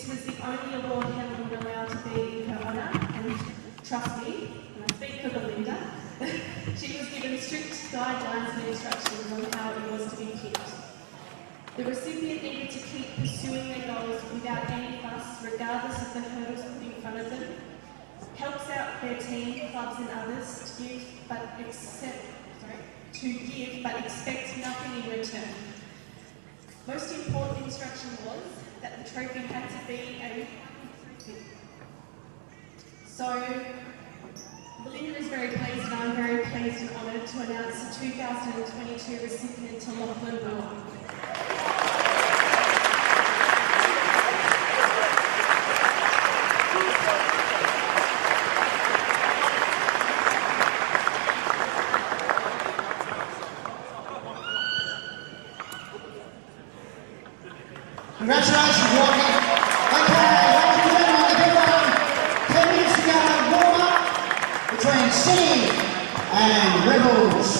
This was the only award Helen would allow to be in her honour, and trust me, when I speak for Belinda, she was given strict guidelines and instructions on how it was to be picked. The recipient needed to keep pursuing their goals without any fuss, regardless of the hurdles put in front of them, helps out their team, clubs and others to give but expect nothing in return. Most important instruction was that the trophy had to be a... So, Belinda is very pleased and I'm very pleased and honoured to announce the 2022 recipient to Lachlan Willow. Congratulations, Rocky. Okay, ladies and gentlemen, the big one. 10 minutes to go, warm up between City and Rebels.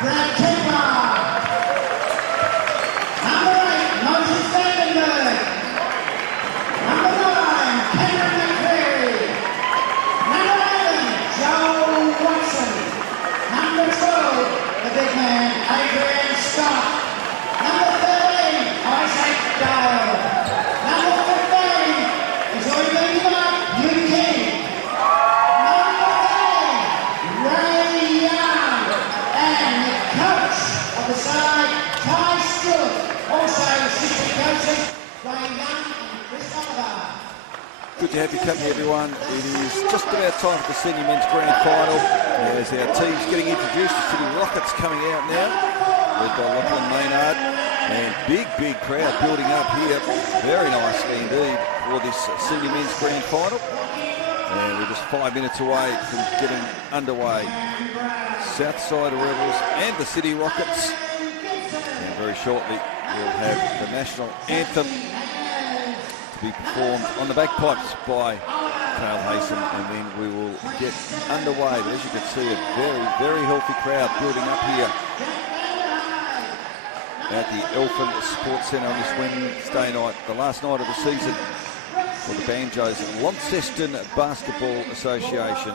Grant Kemper. Number 8, Moses Vandenberg. Number 9, Cameron McCreary. Number 11, Joel Watson. Number 12, the big man, Adrian Scott. Number 13, Isaac Dale. Number 15, is already been given up, Hugh King. Number 13, Ray Young. And the coach of the side, Ty Stewart. Also assistant coaches, Ray Young and Chris Oliver. Good to have you company, everyone. It is just about time for the senior men's grand final. As our team's getting introduced, the City Rockets coming out now, led by Lachlan Maynard. And big crowd building up here, very nicely indeed, for this senior men's grand final. And we're just 5 minutes away from getting underway. Southside Rebels and the City Rockets. And very shortly we'll have the national anthem to be performed on the bagpipes by Cale Haysom, and then we will get underway. But as you can see, a very healthy crowd building up here at the Elphine Sports Centre on this Wednesday night, the last night of the season for the Banjos Launceston Basketball Association.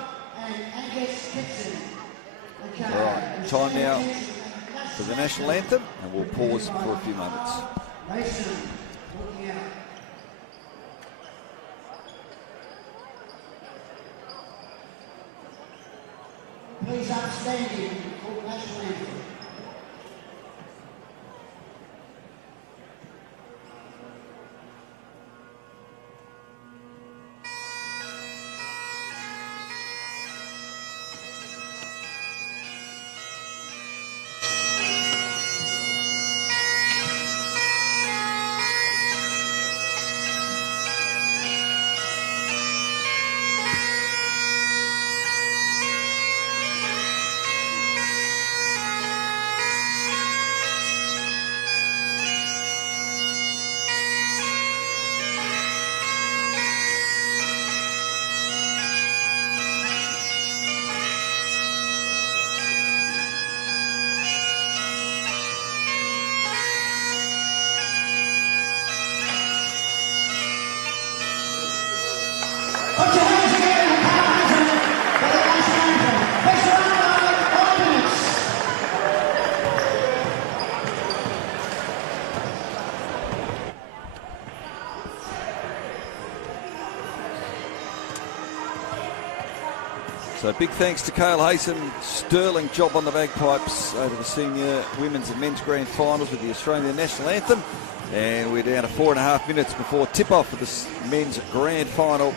All right, time now for the national anthem, and we'll pause for a few moments. Please outstanding for the national anthem. Put your hands together for the national anthem. Best round of audience. So big thanks to Cale Haysom, sterling job on the bagpipes over the senior women's and men's grand finals with the Australian national anthem. And we're down to 4.5 minutes before tip-off of this men's grand final.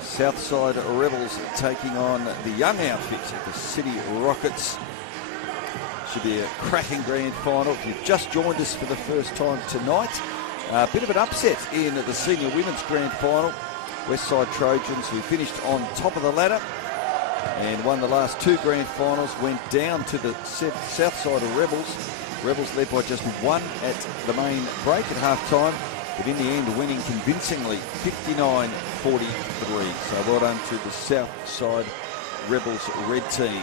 Southside Rebels taking on the young outfit, the City Rockets. Should be a cracking grand final. If you've just joined us for the first time tonight, a bit of an upset in the senior women's grand final. Westside Trojans, who finished on top of the ladder and won the last two grand finals, went down to the Southside Rebels. Rebels led by just one at the main break at half-time, but in the end winning convincingly 59-43. So well done to the Southside Rebels red team.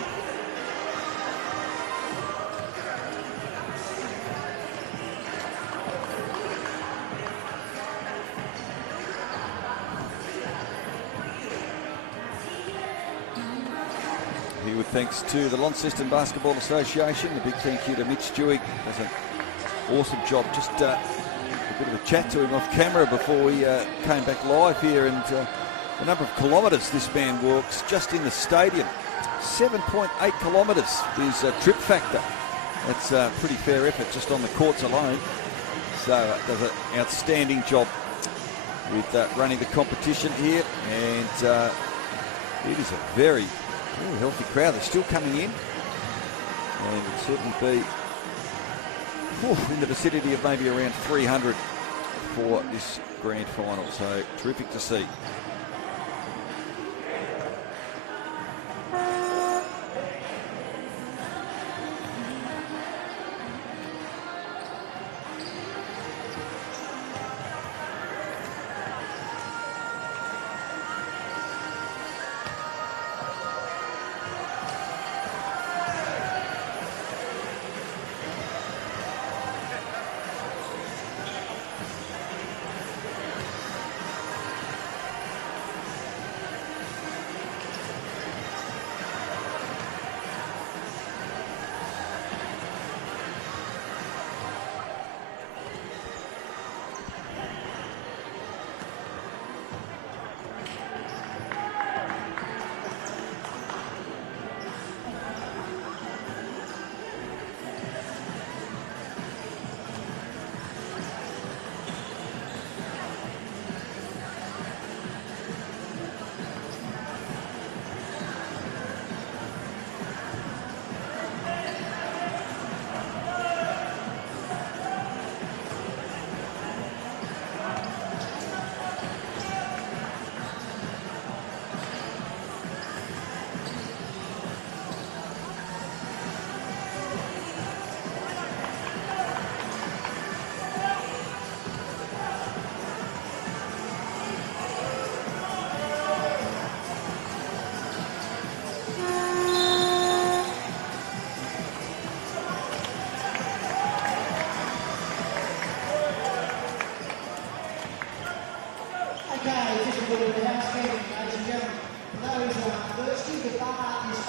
Here with thanks to the Launceston Basketball Association. A big thank you to Mitch Dewey. Does an awesome job. Just a bit of a chat to him off camera before we came back live here, and the number of kilometres this man walks just in the stadium. 7.8 kilometres is a trip factor. That's a pretty fair effort just on the courts alone. So does an outstanding job with running the competition here, and it is a very healthy crowd. They're still coming in, and it'll certainly be in the vicinity of maybe around 300 for this grand final. So terrific to see.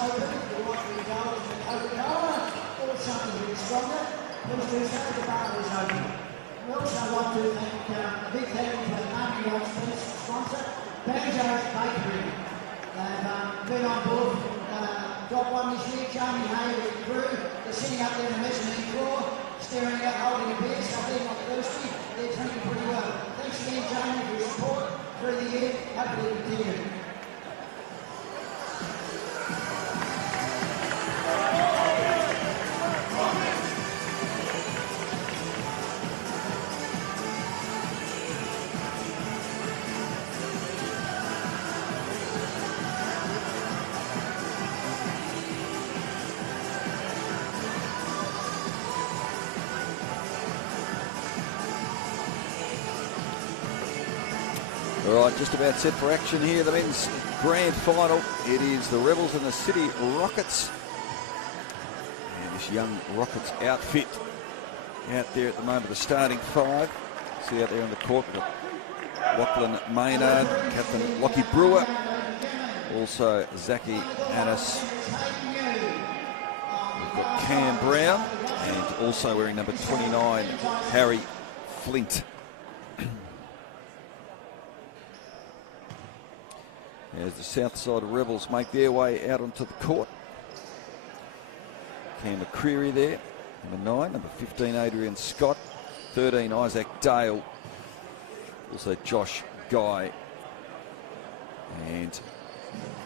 open. The lottery goals and Coca-Cola, or something a bit stronger. Please do so. The bar is open. We also like to thank a big thank you to the Army Launceston sponsor, Banjo Bakery. They've been on board, got one this year. Jamie Hay with the crew. They're sitting up there in the mezzanine floor, staring out, holding a beer, so they're not thirsty. They're drinking pretty well. Thanks again, Jamie, for your support through the year. Hopefully continue. All right, just about set for action here. The men's grand final. It is the Rebels and the City Rockets. And this young Rockets outfit out there at the moment, the starting five. See out there on the court, we've got Lachlan Maynard, Captain Lockie Brewer, also Zachy Annis. We've got Cam Brown, and also wearing number 29, Harry Flint. As the Southside Rebels make their way out onto the court. Cam McCreary there, number 9, number 15, Adrian Scott, 13, Isaac Dale, also Josh Guy, and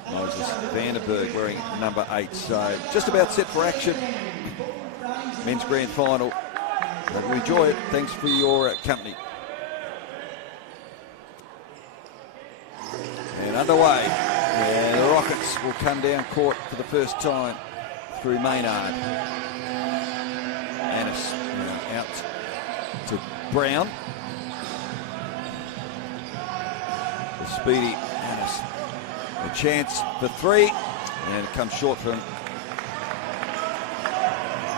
Moses Vandenberg wearing number 8. So just about set for action. Men's grand final. Hope you enjoy it. Thanks for your company. And underway, and the Rockets will come down court for the first time through Maynard. Annis now out to Brown. The speedy Annis. A chance for 3, and it comes short from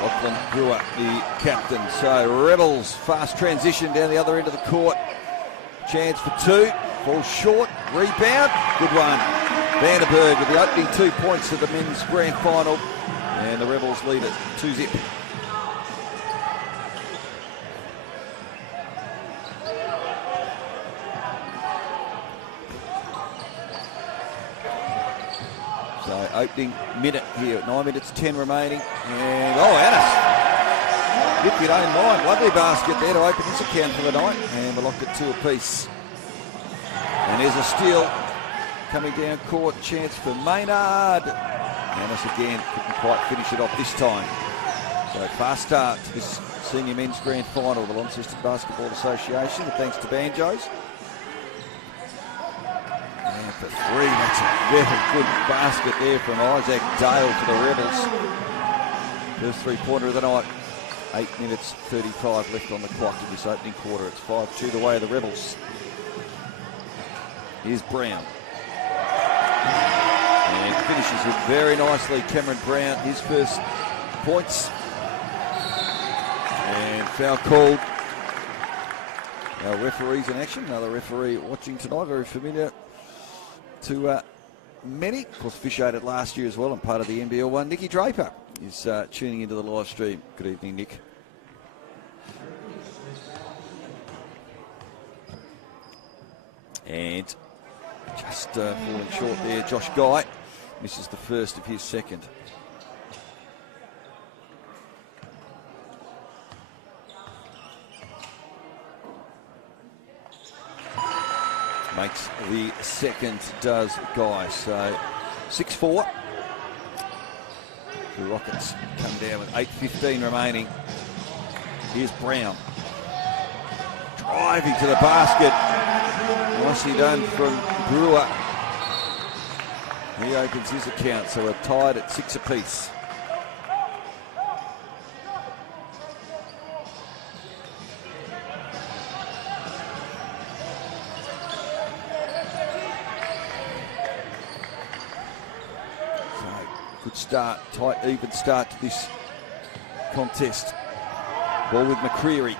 Lachlan Brewer, the captain. So Rebels, fast transition down the other end of the court. Chance for 2. Falls short, rebound, good one. Vandenberg with the opening 2 points of the men's grand final, and the Rebels lead it 2-0. So opening minute here, 9 minutes 10 remaining, and Annis. If you don't mind, lovely basket there to open this account for the night, and we're locked at 2 apiece. And there's a steal coming down court, chance for Maynard. Annis again couldn't quite finish it off this time. So fast start to this senior men's grand final, the Launceston Basketball Association, with thanks to Banjos. And for 3, that's a very good basket there from Isaac Dale for the Rebels. First 3-pointer of the night. 8 minutes 35 left on the clock in this opening quarter. It's 5-2 the way of the Rebels. Here's Brown. And finishes it very nicely. Cameron Brown, his first points. And foul called. Our referees in action. Another referee watching tonight, very familiar to many. Of course, officiated last year as well and part of the NBL 1. Nicky Draper is tuning into the live stream. Good evening, Nick. And just falling short there, Josh Guy misses the first of his second. Makes the second, does Guy. So 6-4. The Rockets come down with 8:15 remaining. Here's Brown. Driving to the basket. Nicely done from Brewer. He opens his account, so we're tied at 6 apiece. So, good start, tight, even start to this contest. Ball with McCreary.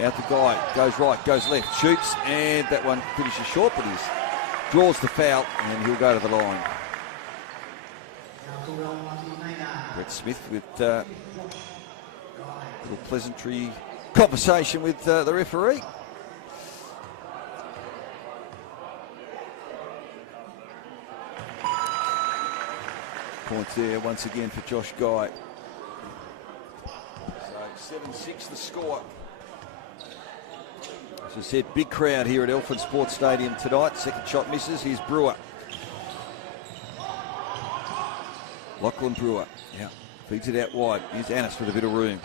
Out the Guy, goes right, goes left, shoots, and that one finishes short, but he draws the foul, and he'll go to the line. Brett Smith with a little pleasantry conversation with the referee. Points there once again for Josh Guy. So 7-6 the score. As I said, big crowd here at Elphine Sports Stadium tonight. Second shot misses. Here's Brewer. Lachlan Brewer. Yeah, feeds it out wide. Here's Annis with a bit of room.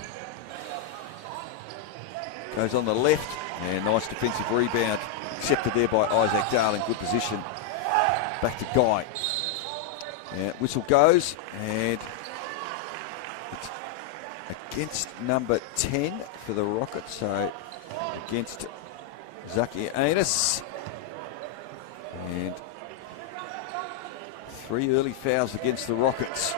Goes on the left. And nice defensive rebound. Accepted there by Isaac Darling. Good position. Back to Guy. Yeah, whistle goes, and it's against number 10 for the Rockets, so against Zaki Anus. And 3 early fouls against the Rockets.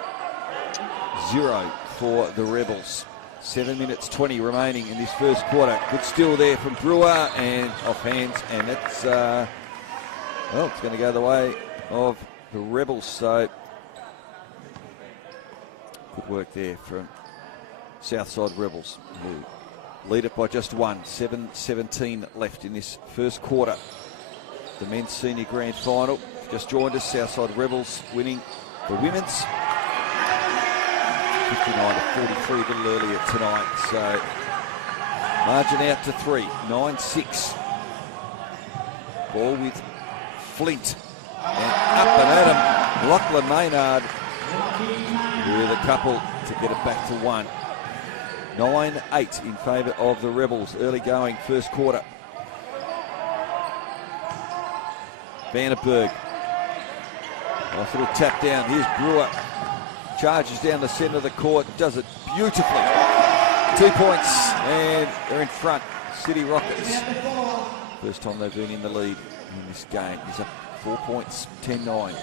0 for the Rebels. 7 minutes 20 remaining in this first quarter. Good steal there from Brewer, and off hands, and that's, well, it's going to go the way of the Rebels, so good work there from Southside Rebels, who lead it by just one. 7:17 left in this first quarter. The men's senior grand final. Just joined us, Southside Rebels winning the women's 59-43 a little earlier tonight. So margin out to 3, 9-6. Ball with Flint. And up and at him, Lachlan Maynard with a couple to get it back to 1. 9-8 in favour of the Rebels. Early going first quarter. Vandenberg. Nice little tap down. Here's Brewer. Charges down the centre of the court. Does it beautifully. 2 points and they're in front. City Rockets. First time they've been in the lead in this game. He's up 4 points, 10-9.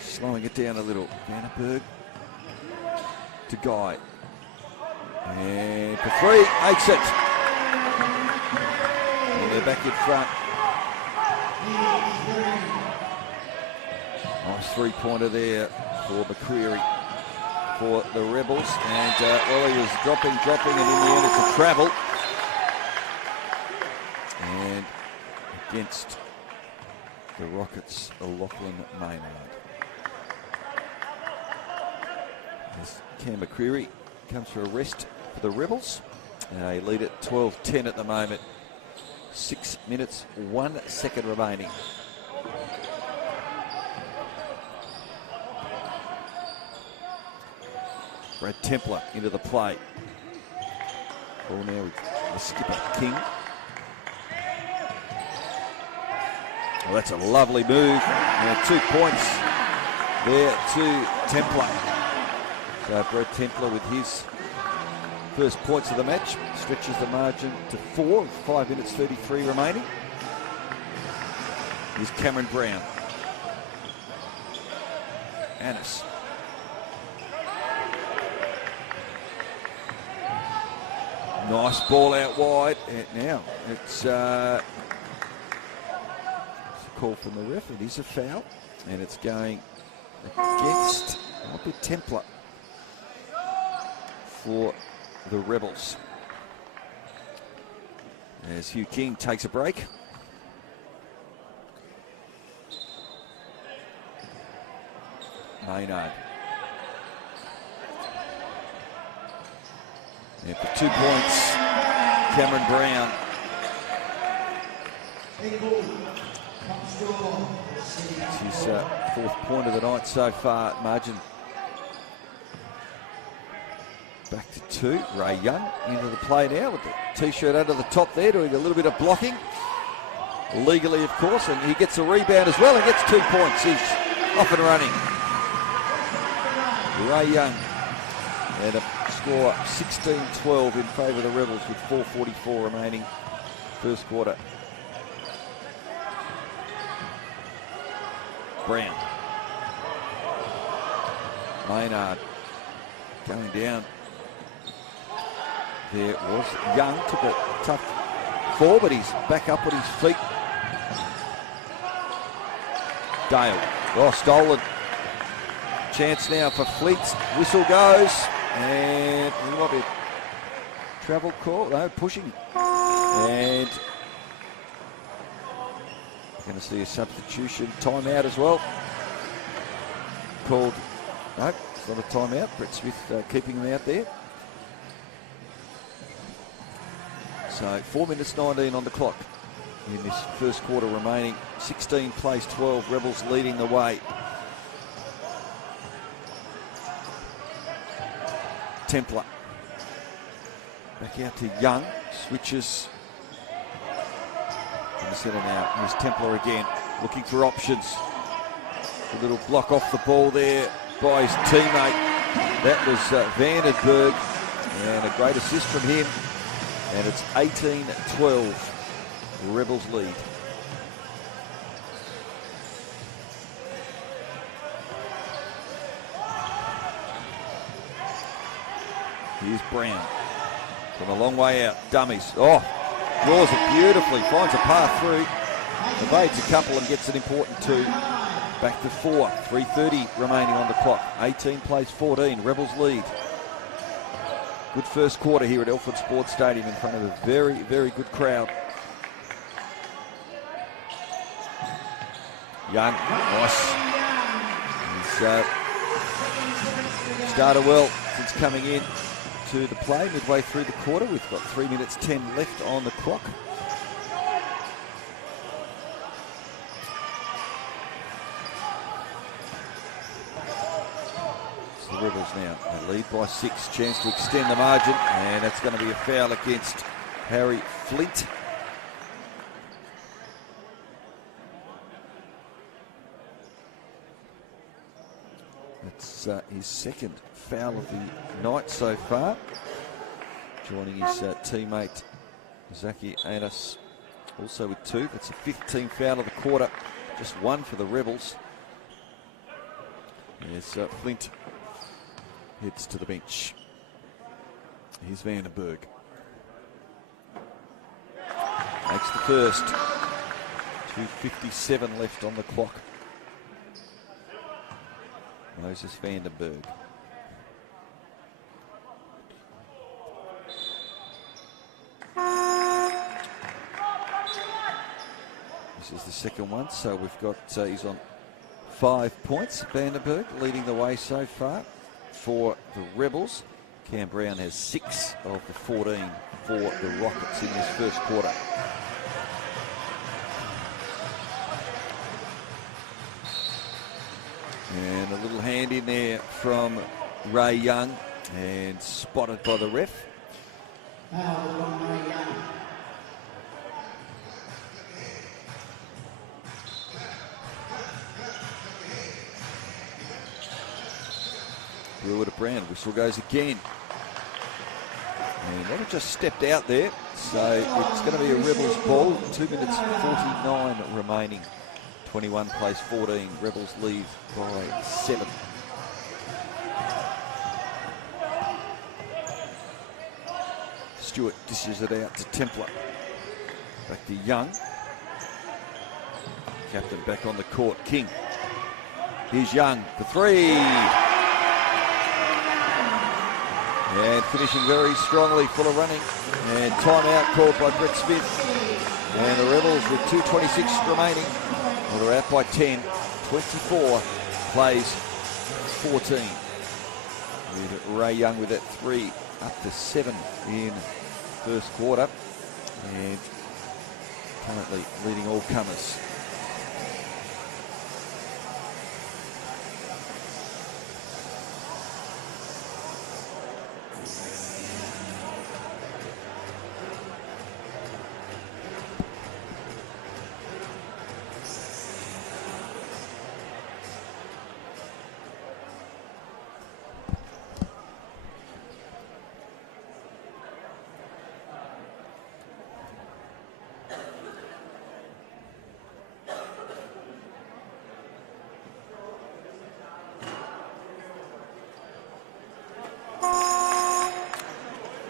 Slowing it down a little. Vandenberg to Guy. And for 3, makes it. And they're back in front. Nice 3-pointer there for McCreary for the Rebels. And well, he was dropping, and in the end it's a travel. And against the Rockets, Lachlan Maynard. As Cam McCreary comes for a rest for the Rebels. They lead at 12-10 at the moment. 6 minutes, 1 second remaining. Brad Templer into the play. Ball now with the skipper, King. Well, that's a lovely move. Now 2 points there to Templer. So Brad Templer with his first points of the match stretches the margin to 4 with 5 minutes 33 remaining. Here's Cameron Brown. Annis. Nice ball out wide. And now it's a call from the ref. It is a foul. And it's going against Templer for the Rebels. As Hugh King takes a break. Maynard. And for 2 points, Cameron Brown. It's his 4th point of the night so far. Margin back to 2. Ray Young into the play now with the T-shirt under the top there, doing a little bit of blocking. Legally, of course, and he gets a rebound as well and gets 2 points. He's off and running. Ray Young. And a score 16-12 in favour of the Rebels with 4:44 remaining first quarter. Brown. Maynard going down. There was Young, took a tough fall, but he's back up on his feet Dale. Oh, stolen. Chance now for Flint. Whistle goes. And there might be a travel call. No, pushing. And going to see a substitution. Timeout as well. Called. No, it's not a timeout. Brett Smith keeping them out there. So 4 minutes 19 on the clock in this first quarter remaining. 16 plays 12. Rebels leading the way. Templar. Back out to Young. Switches. In the centre now. Here's Templar again. Looking for options. A little block off the ball there by his teammate. That was Vandenberg. And a great assist from him. And it's 18-12. The Rebels lead. Here's Brown. From a long way out. Dummies. Oh, draws it beautifully. Finds a path through. Evades a couple and gets an important two. Back to 4. 3:30 remaining on the clock. 18 plays 14. Rebels lead. Good first quarter here at Elphine Sports Stadium in front of a very, very good crowd. Young, nice. He's started well since coming in to the play midway through the quarter. We've got 3 minutes 10 left on the clock. So the Rebels now they lead by 6. Chance to extend the margin, and that's going to be a foul against Harry Flint. It's his second foul of the night so far. Joining his teammate Zaki Anas also with 2. That's a 15th foul of the quarter. Just 1 for the Rebels. As Flint heads to the bench. Here's Vandenberg. Makes the first. 2:57 left on the clock. Moses Vandenberg. This is the second one, so we've got, he's on 5 points. Vandenberg leading the way so far for the Rebels. Cam Brown has 6 of the 14 for the Rockets in this first quarter. And a little hand in there from Ray Young and spotted by the ref. Brewer to Brown. Whistle goes again. And that just stepped out there. So it's going to be a Rebels ball. 2 minutes 49 remaining. 21 plays 14. Rebels lead by 7. Stewart dishes it out to Templar. Back to Young. Captain back on the court. King. Here's Young for 3. And finishing very strongly, full of running. And timeout called by Brett Smith. And the Rebels with 2:26 remaining. Well, they're out by 10. 24 plays 14. With Ray Young with that 3 up to 7 in first quarter. And currently leading all comers.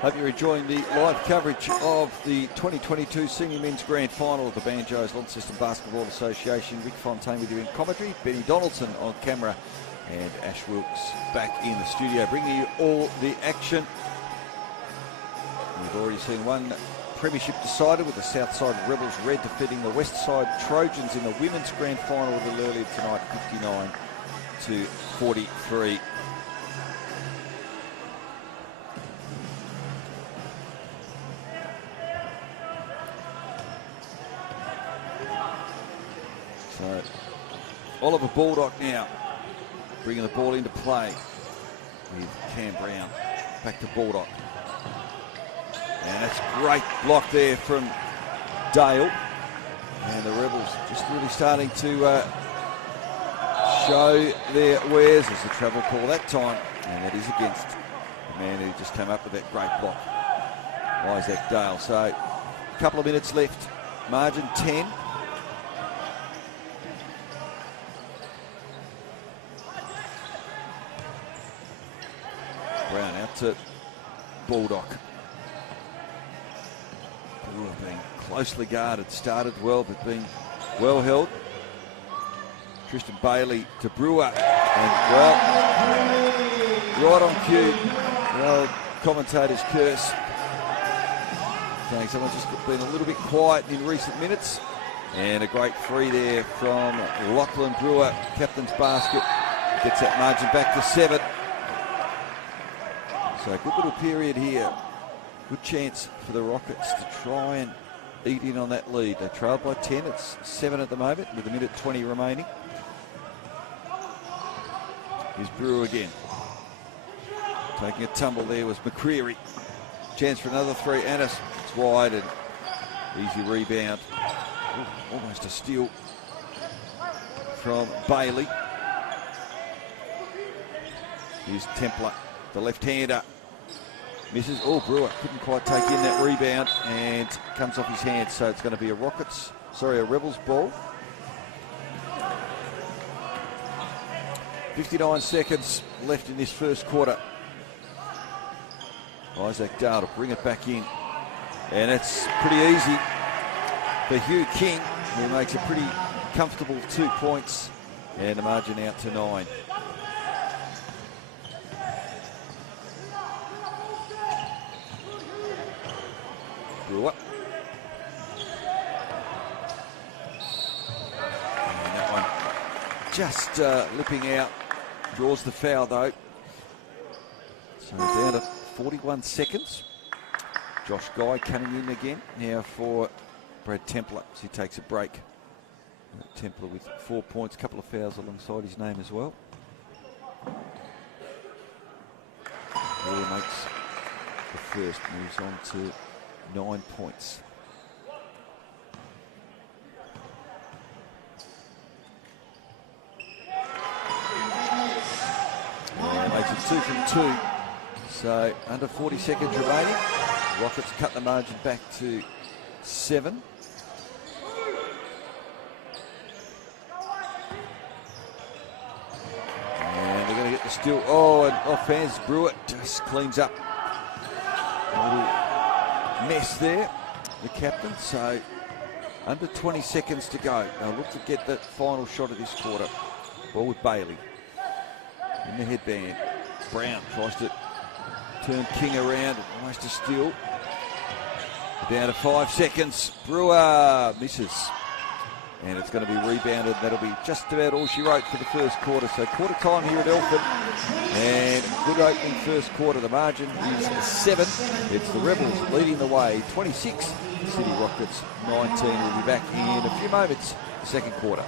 Hope you're enjoying the live coverage of the 2022 Senior Men's Grand Final of the Banjo's Launceston Basketball Association. Rick Fontaine with you in commentary, Benny Donaldson on camera, and Ash Wilkes back in the studio, bringing you all the action. We've already seen one premiership decided with the Southside Rebels Red defeating the Westside Trojans in the Women's Grand Final a little earlier tonight, 59-43. So, Oliver Baldock now bringing the ball into play with Cam Brown. Back to Baldock. And that's a great block there from Dale. And the Rebels just really starting to show their wares as the travel call that time. And that is against the man who just came up with that great block, Isaac Dale. So a couple of minutes left. Margin 10. Brown out to Baldock. Being closely guarded, started well but being well held. Tristan Bailey to Brewer, and well, right on cue, the old commentator's curse. Saying someone's just been a little bit quiet in recent minutes, and a great free there from Lachlan Brewer, captain's basket, gets that margin back to 7. So a good little period here. Good chance for the Rockets to try and eat in on that lead. They trailed by 10. It's 7 at the moment with a minute 20 remaining. Here's Brewer again. Taking a tumble there was McCreary. Chance for another 3. Annis, it's wide and easy rebound. Ooh, almost a steal from Bailey. Here's Templar, the left-hander. Misses. Oh, Brewer couldn't quite take in that rebound and comes off his hands. So it's going to be a Rebels ball. 59 seconds left in this first quarter. Isaac Dale to bring it back in. And it's pretty easy for Hugh King, who makes a pretty comfortable 2 points. And the margin out to 9. Brewer. And that one just lipping out. Draws the foul though. So down to 41 seconds. Josh Guy coming in again now for Brad Templar as he takes a break. Templar with 4 points, a couple of fouls alongside his name as well. Brewer makes the first, moves on to 9 points. And makes it 2 from 2. So under 40 seconds remaining. Rockets cut the margin back to 7. And they're going to get the steal. Oh, and off hands. Brewer just cleans up. Mess there, the captain. So under 20 seconds to go. They'll look to get the final shot of this quarter. Ball with Bailey in the headband. Brown tries to turn King around, almost a steal. Down to 5 seconds. Brewer misses, and it's going to be rebounded. That'll be just about all she wrote for the first quarter. So quarter time here at Elphine, and good opening first quarter. The margin is 7. It's the Rebels leading the way, 26. City Rockets 19. We'll be back in a few moments, the second quarter.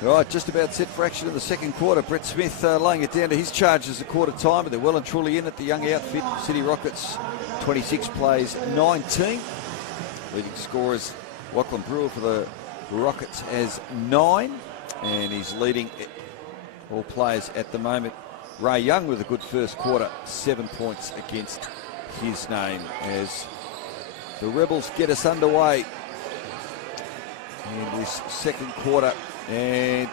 Right, just about set for action in the second quarter. Brett Smith laying it down to his charges at quarter time, but they're well and truly in at the young outfit. City Rockets, 26 plays 19. Leading scorers, Lachlan Brewer for the Rockets has 9, and he's leading all players at the moment. Ray Young with a good first quarter, 7 points against his name as the Rebels get us underway in this second quarter. And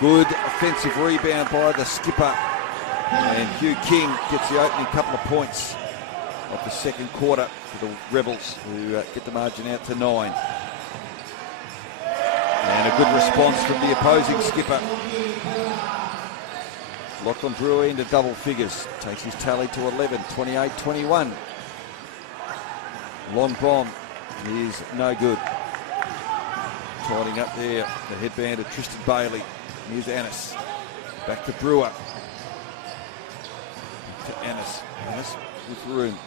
good offensive rebound by the skipper. And Hugh King gets the opening couple of points of the second quarter for the Rebels, who get the margin out to 9. And a good response from the opposing skipper. Lachlan Brewer into double figures. Takes his tally to 11, 28-21. Long bomb is no good. Tidying up there, the headband of Tristan Bailey. Here's Annis. Back to Brewer. To Annis. Annis with room.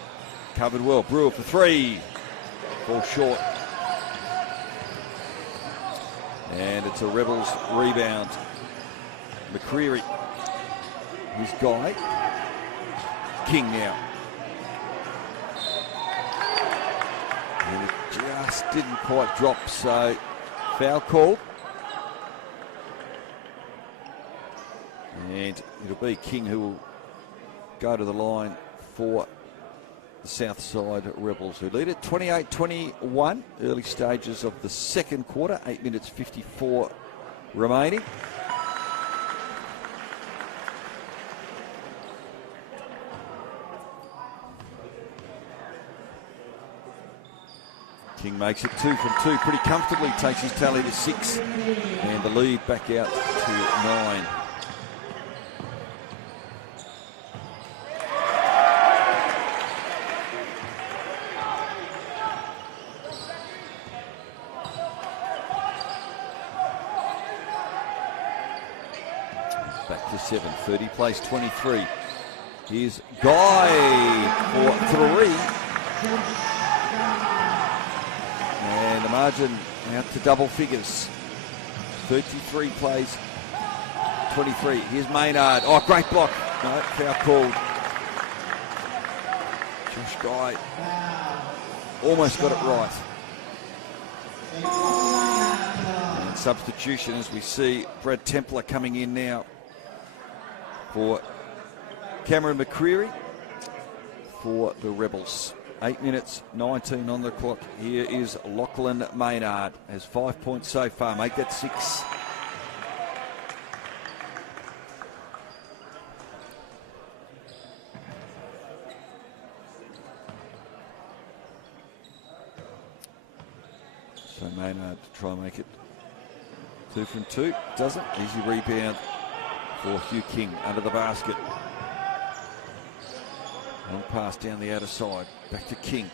Covered well. Brewer for 3. Fall short. And it's a Rebels rebound. McCreary. His guy. King now. And it just didn't quite drop, so foul called. And it'll be King who will go to the line for the Southside Rebels, who lead it 28-21. Early stages of the second quarter, 8 minutes 54 remaining. King makes it 2 from 2 pretty comfortably, takes his tally to 6, and the lead back out to 9. Back to 7, 30 plays 23. Here's Guy for 3. And the margin out to double figures. 33 plays 23. Here's Maynard. Oh, great block. No, foul called. Josh Guy almost got it right. And substitution as we see Brad Templer coming in now for Cameron McCreary for the Rebels. 8 minutes, 19 on the clock. Here is Lachlan Maynard. Has 5 points so far. Make that 6. So Maynard to try and make it 2 from 2. Doesn't. Easy rebound for Hugh King under the basket. Long pass down the outer side. Back to King.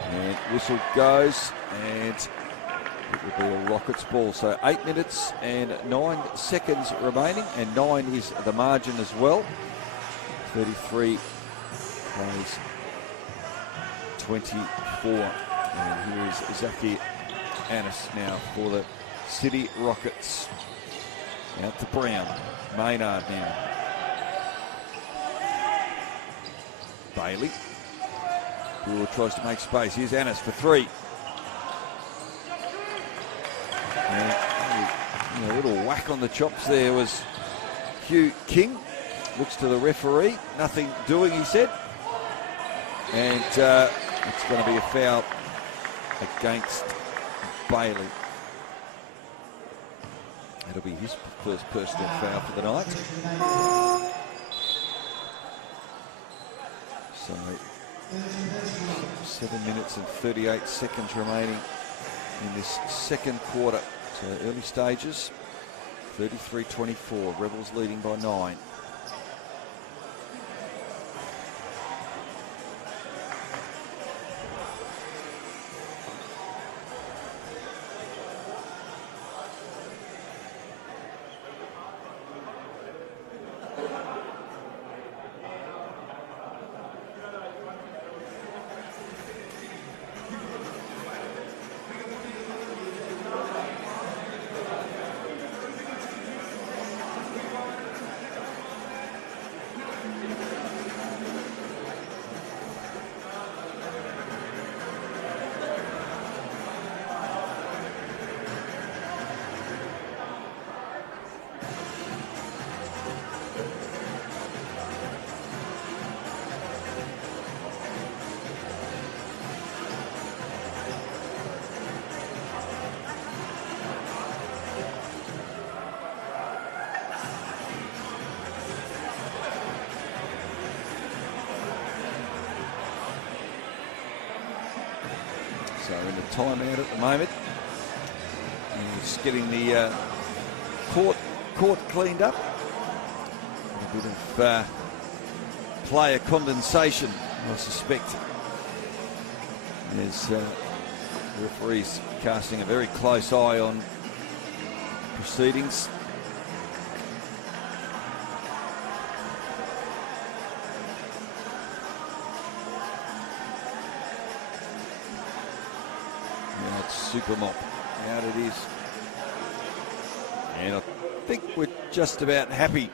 And whistle goes, and it will be a Rockets ball. So 8 minutes and 9 seconds remaining, and 9 is the margin as well. 33 plays 24. And here is Zaki Annis now for the City Rockets. Out to Brown. Maynard now. Bailey. Brewer tries to make space. Here's Annis for 3. And a little whack on the chops there was Hugh King. Looks to the referee. Nothing doing, he said. And it's going to be a foul against Bailey. That'll be his first personal foul for the night. So 7 minutes and 38 seconds remaining in this second quarter. So early stages, 33-24. Rebels leading by 9. So in the timeout at the moment. And just getting the court cleaned up. A bit of player condensation, I suspect. As referees casting a very close eye on proceedings. Now it's super mop. Out it is. And I think we're just about happy.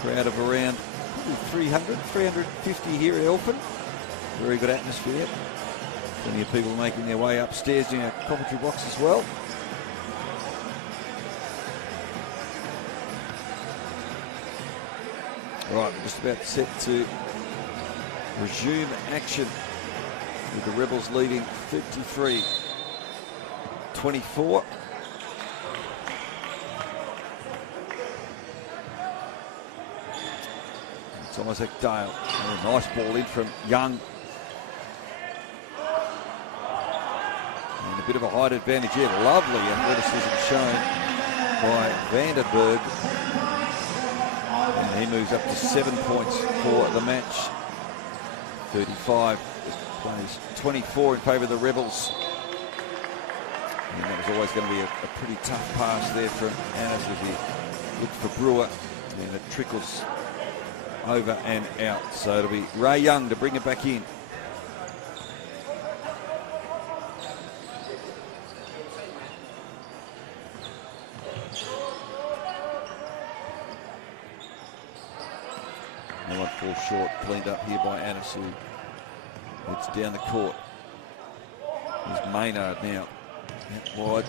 Crowd of around 350 here at Elphine. Very good atmosphere. Plenty of people making their way upstairs in our commentary box as well. Right, we're just about set to resume action with the Rebels leading 53-24. It's Isaac Dale. Oh, nice ball in from Young. And a bit of a height advantage here. Lovely athleticism shown by Vandenberg. And he moves up to 7 points for the match. 35 plays 24 in favour of the Rebels. And that was always going to be a pretty tough pass there from Annis as he looked for Brewer. And it trickles over and out. So it'll be Ray Young to bring it back in. No one falls short. Cleaned up here by Annis, who heads down the court. Here's Maynard now. Out wide.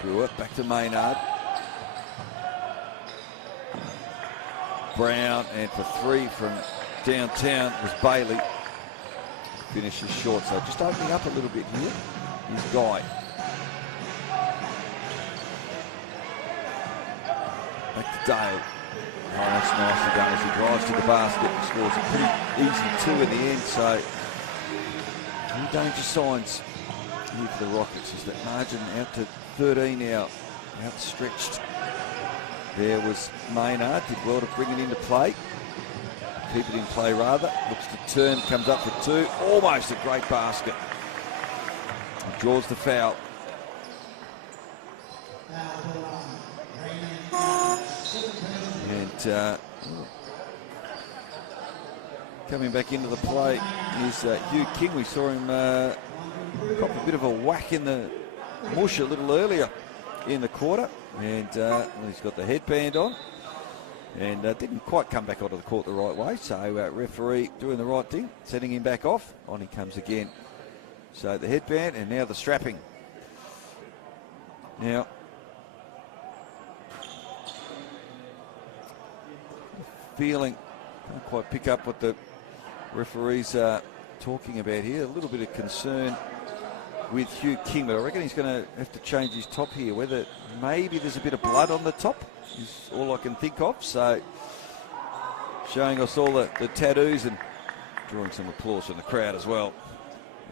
Brewer back to Maynard. Brown, and for three from downtown was Bailey. Finishes short, so just opening up a little bit here. Here's Guy. Back to Dale. Oh, that's nicely done as he drives to the basket and scores a pretty easy two in the end. So, any danger signs here for the Rockets is that margin out to 13 now, outstretched. There was Maynard, did well to bring it into play. Keep it in play rather. Looks to turn, comes up for two. Almost a great basket. And draws the foul. And coming back into the play is Hugh King. We saw him cop a bit of a whack in the mush a little earlier in the quarter. And he's got the headband on and didn't quite come back onto the court the right way. So referee doing the right thing, setting him back off. On he comes again. So the headband and now the strapping. Now, feeling, can't quite pick up what the referees are talking about here. A little bit of concern with Hugh King, but I reckon he's going to have to change his top here. Whether maybe there's a bit of blood on the top is all I can think of. So showing us all the tattoos and drawing some applause from the crowd as well.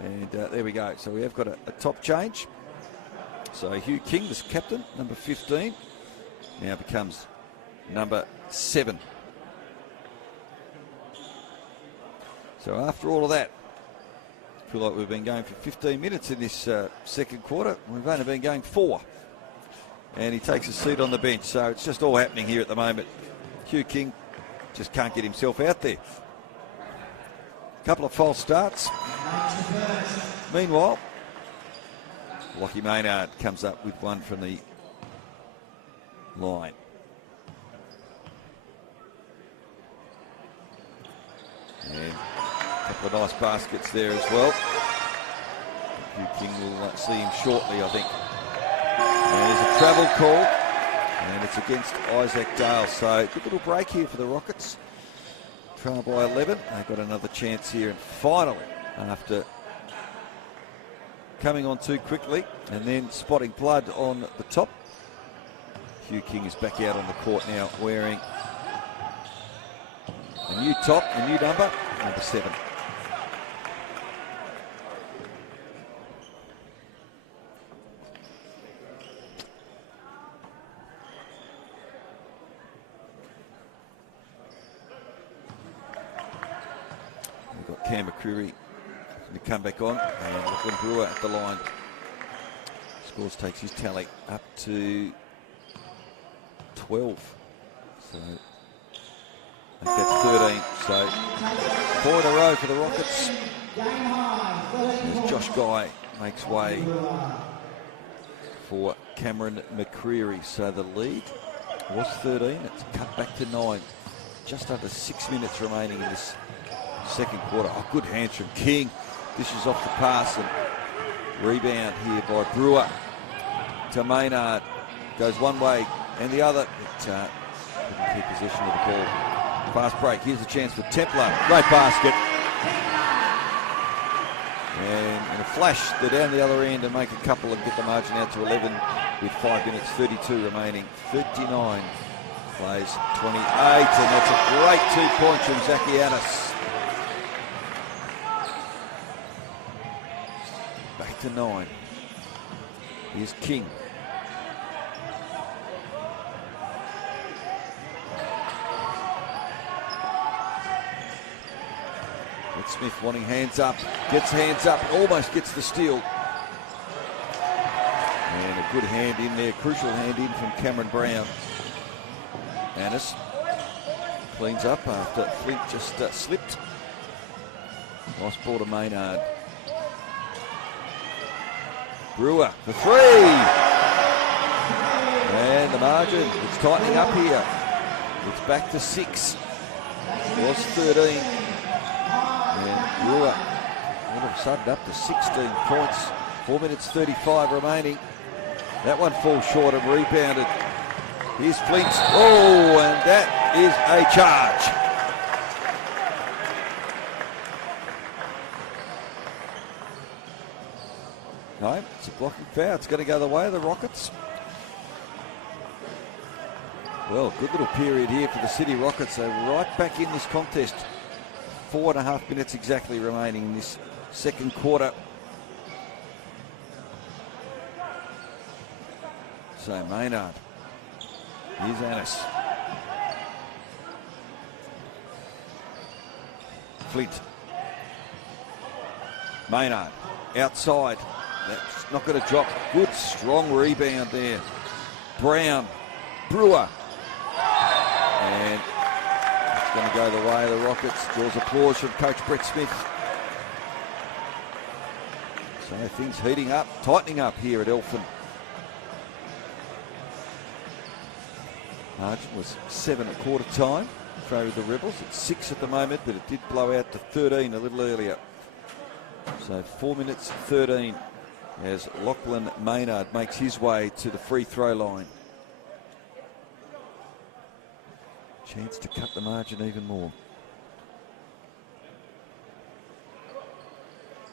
And there we go. So we have got a top change. So Hugh King, this captain, number 15, now becomes number 7. So after all of that, I feel like we've been going for 15 minutes in this second quarter. We've only been going 4. And he takes a seat on the bench. So it's just all happening here at the moment. Hugh King just can't get himself out there. A couple of false starts. Meanwhile, Lockie Maynard comes up with one from the line. And a couple of nice baskets there as well. Hugh King will see him shortly, I think. And there's a travel call, and it's against Isaac Dale. So good little break here for the Rockets. Trail by 11. They've got another chance here, and finally, after coming on too quickly and then spotting blood on the top, Hugh King is back out on the court now wearing A new top, a new number 7. We've got Cam McCreary to come back on, and Lachlan Brewer at the line. Scores takes his tally up to 12. So that's 13. So 4 in a row for the Rockets. As Josh Guy makes way for Cameron McCreary. So the lead was 13. It's cut back to 9. Just under 6 minutes remaining in this second quarter. Oh, good hands from King. Dishes off the pass and rebound here by Brewer to Maynard. Goes one way and the other. It couldn't keep possession of the ball. Fast break. Here's a chance for Templar. Great basket. And in a flash, they're down the other end and make a couple and get the margin out to 11 with 5 minutes 32 remaining. 39 plays 28, and that's a great 2 points from Zakianis. Back to 9. Here's King. Smith wanting hands up, gets hands up, almost gets the steal. And a good hand in there, crucial hand in from Cameron Brown. Annis cleans up after Flint just slipped. Nice ball to Maynard. Brewer for 3. And the margin, it's tightening up here. It's back to 6. It was 13. And Brewer all of a sudden up to 16 points. 4 minutes 35 remaining. That one falls short and rebounded. Here's Flint. Oh, and that is a charge. No, it's a blocking foul. It's going to go the way of the Rockets. Well, good little period here for the City Rockets. They're right back in this contest. 4.5 minutes exactly remaining in this second quarter. So Maynard. Here's Annis. Flint. Maynard. Outside. That's not going to drop. Good strong rebound there. Brown. Brewer. And it's going to go the way of the Rockets. Draws applause from Coach Brett Smith. So things heating up, tightening up here at Elphine. Margin was 7 at quarter time. In favour of the Rebels. It's 6 at the moment, but it did blow out to 13 a little earlier. So 4 minutes 13 as Lachlan Maynard makes his way to the free throw line. Chance to cut the margin even more.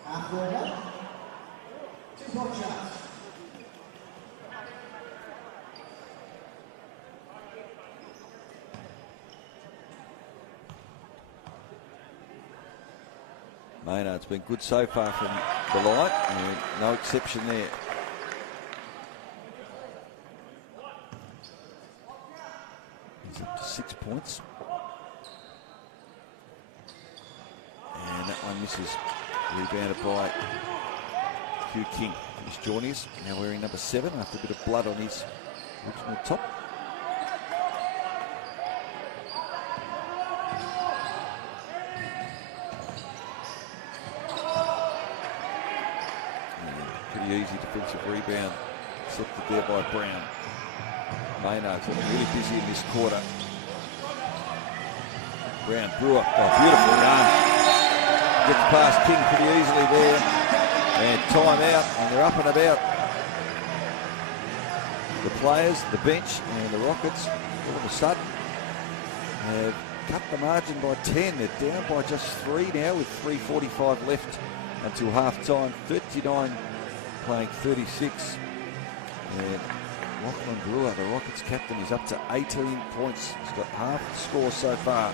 After 2-point shots. Maynard's been good so far from the line, and no exception there. He's up to 6 points. And that one misses. Rebounded by Hugh King. He's joining us, now wearing number 7 after a bit of blood on his original top. Pretty easy defensive rebound, accepted there by Brown. Maynard's looking really busy in this quarter. Brown, Brewer, oh, beautiful run. Gets past King pretty easily there. And time out, and they're up and about. The players, the bench, and the Rockets, all of a sudden, have cut the margin by 10. They're down by just 3 now with 3:45 left until half-time. 39 playing 36. And Lachlan Brewer, the Rockets captain, is up to 18 points. He's got half the score so far.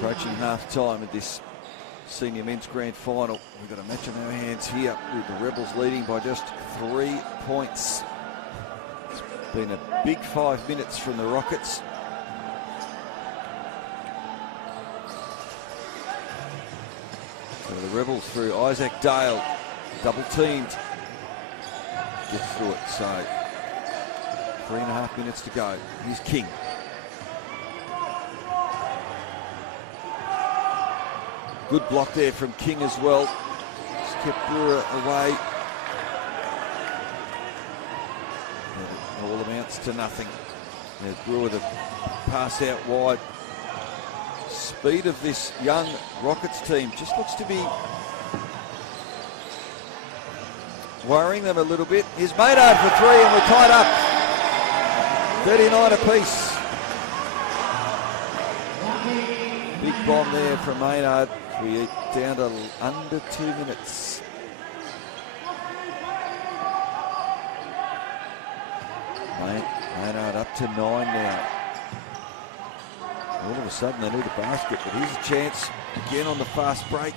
Approaching half-time of this senior men's grand final. We've got a match on our hands here with the Rebels leading by just 3 points. It's been a big 5 minutes from the Rockets. So the Rebels through Isaac Dale, double teamed. Gets through it, so 3.5 minutes to go. Here's King. Good block there from King as well. Just kept Brewer away. And it all amounts to nothing. There's Brewer to pass out wide. Speed of this young Rockets team just looks to be worrying them a little bit. Here's Maynard for 3 and we're tied up. 39 apiece. Big bomb there from Maynard. We down to under 2 minutes. Maynard up to 9 now. All of a sudden they need a basket, but here's a chance again on the fast break.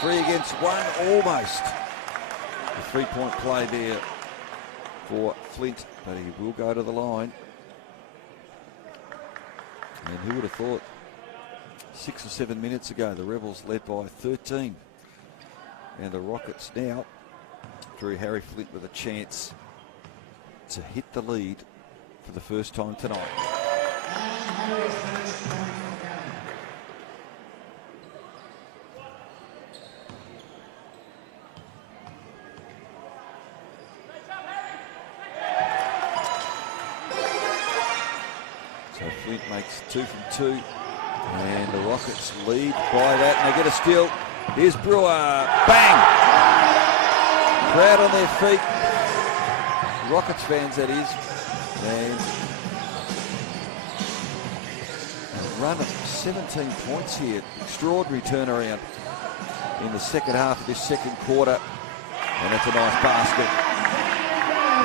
3 against 1, almost. A 3-point play there for Flint, but he will go to the line. And who would have thought? 6 or 7 minutes ago, the Rebels led by 13. And the Rockets now, through Harry Flint with a chance to hit the lead for the first time tonight. So Flint makes 2 from 2. And the Rockets lead by that, and they get a steal. Here's Brewer, bang! Crowd on their feet. Rockets fans, that is. And a run of 17 points here. Extraordinary turnaround in the second half of this second quarter. And that's a nice basket.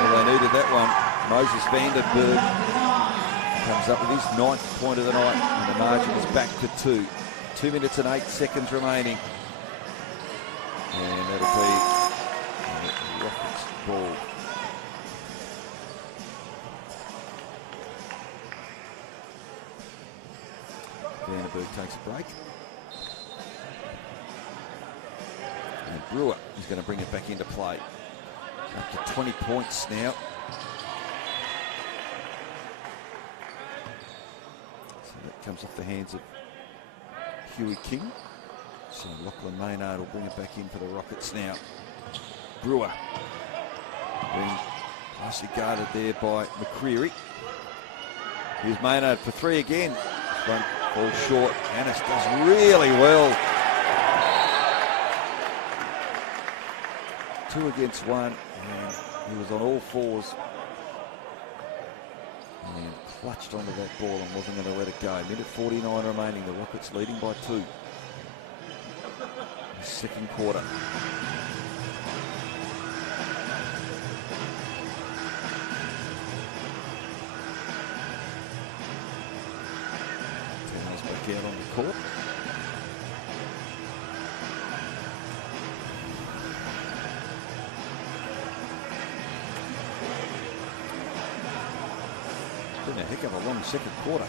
Well, they needed that one. Moses Vandenberg comes up with his 9th point of the night, and the margin is back to 2. 2 minutes and 8 seconds remaining. And that'll be Rockets ball. Vandenberg takes a break. And Brewer is going to bring it back into play. Up to 20 points now. Comes off the hands of Huey King. So Lachlan Maynard will bring it back in for the Rockets now. Brewer being nicely guarded there by McCreary. Here's Maynard for 3 again. One falls short. Annis does really well. 2 against 1, and he was on all fours. And clutched onto that ball and wasn't going to let it go. Minute 49 remaining. The Rockets leading by 2. Second quarter. Tails back out on the court. Been a heck of a long second quarter.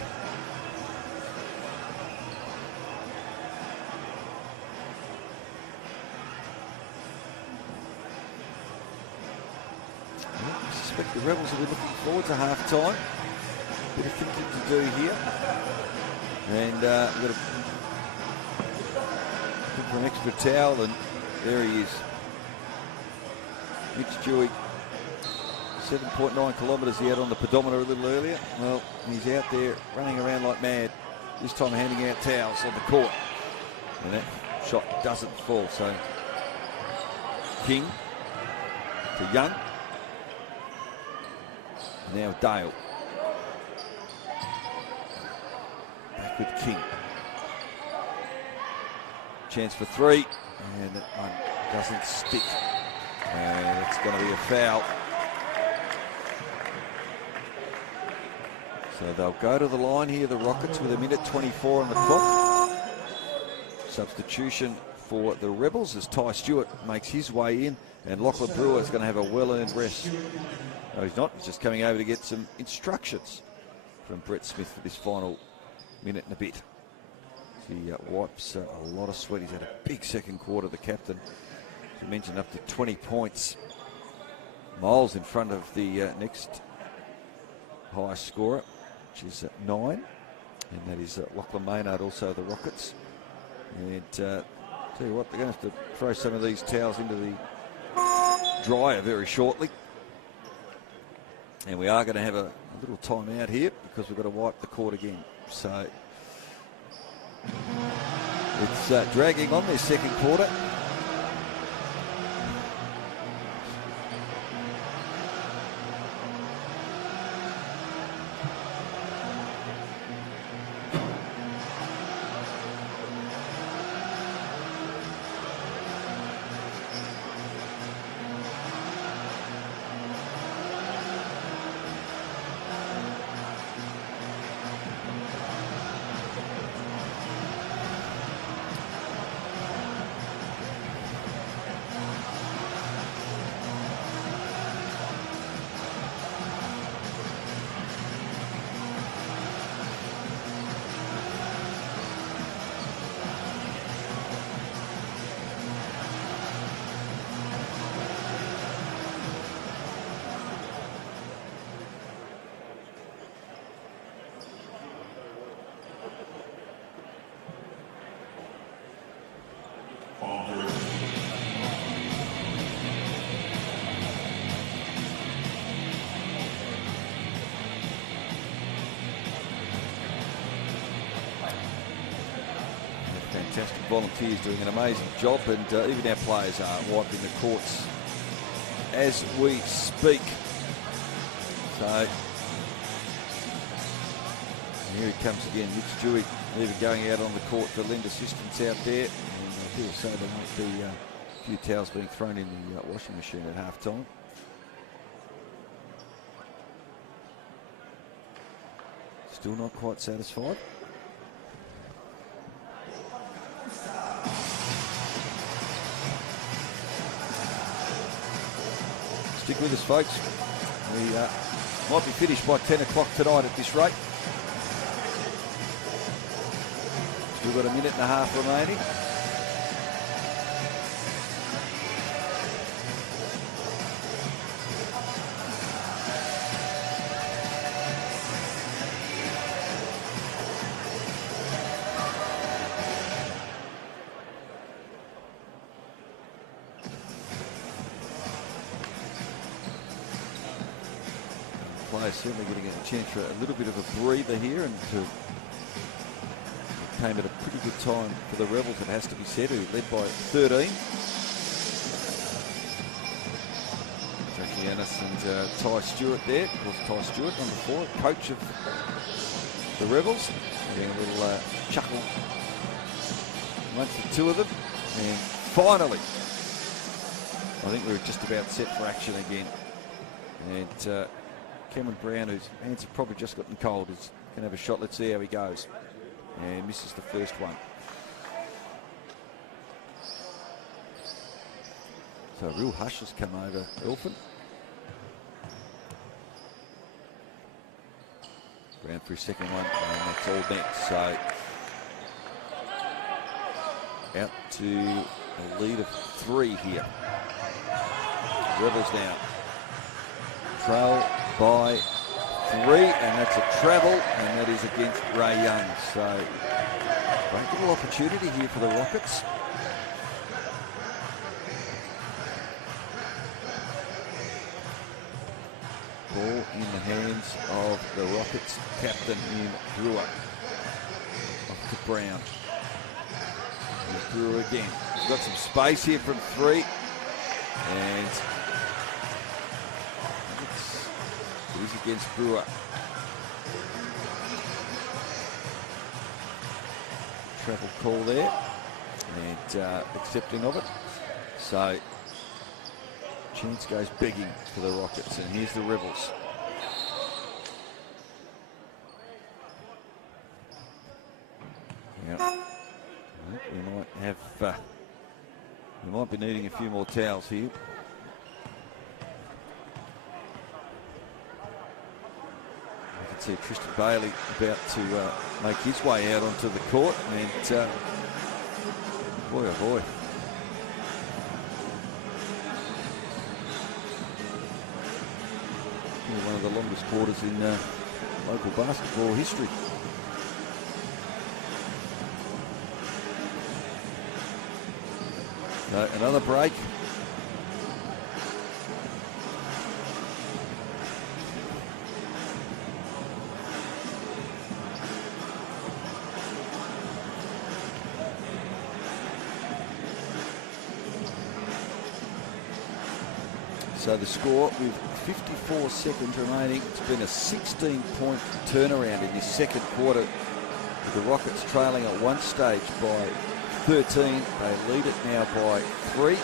I suspect the Rebels will be looking forward to half-time. Bit of thinking to do here. And we've got to look for an extra towel, and there he is. Mitch Dewey. 7.9 kilometres he had on the pedometer a little earlier. Well, he's out there running around like mad, this time handing out towels on the court. And that shot doesn't fall, so King to Young. Now Dale. Back with King. Chance for 3, and that one doesn't stick. And it's going to be a foul. So they'll go to the line here, the Rockets, with 1:24 on the clock. Substitution for the Rebels as Ty Stewart makes his way in, and Lachlan Brewer is going to have a well-earned rest. No, he's not. He's just coming over to get some instructions from Brett Smith for this final minute and a bit. He wipes a lot of sweat. He's had a big second quarter, the captain. As I mentioned, up to 20 points. Miles in front of the next highest scorer, which is 9. And that is Lachlan Maynard, also the Rockets. And tell you what, they're going to have to throw some of these towels into the dryer very shortly. And we are going to have a little time out here because we've got to wipe the court again. So it's dragging on this second quarter. Fantastic volunteers doing an amazing job, and even our players are wiping the courts as we speak. So here he comes again, Nick Stewart, even going out on the court to lend assistance out there. And I feel so there might be a few towels being thrown in the washing machine at half time. Still not quite satisfied. Stick with us, folks. We might be finished by 10 o'clock tonight at this rate. Still got a minute and a half remaining. Players certainly getting a chance for a little bit of a breather here, and it came at a pretty good time for the Rebels, it has to be said, who led by 13. Jackie Ennis and Ty Stewart there. Of course, Ty Stewart, number 4, coach of the Rebels. Getting a little chuckle amongst the two of them. And finally, I think we're just about set for action again. And Cameron Brown, whose hands have probably just gotten cold, is going to have a shot. Let's see how he goes. And misses the first one. So a real hush has come over Elphine. Brown for his second one, and that's all net. So out to a lead of 3 here. Rebels now trail by 3, and that's a travel, and that is against Ray Young. So great little opportunity here for the Rockets. Ball in the hands of the Rockets captain in Brewer. Off to Brown. Here's Brewer again. He's got some space here from 3, and it is against Brewer. Travel call there, and accepting of it. So chance goes begging for the Rockets, and here's the Rebels. Yeah. We might have, we might be needing a few more towels here. I can see Tristan Bailey about to make his way out onto the court, and boy oh boy. One of the longest quarters in local basketball history. Another break. So the score with 54 seconds remaining. It's been a 16-point turnaround in this second quarter, with the Rockets trailing at one stage by 13. They lead it now by 3.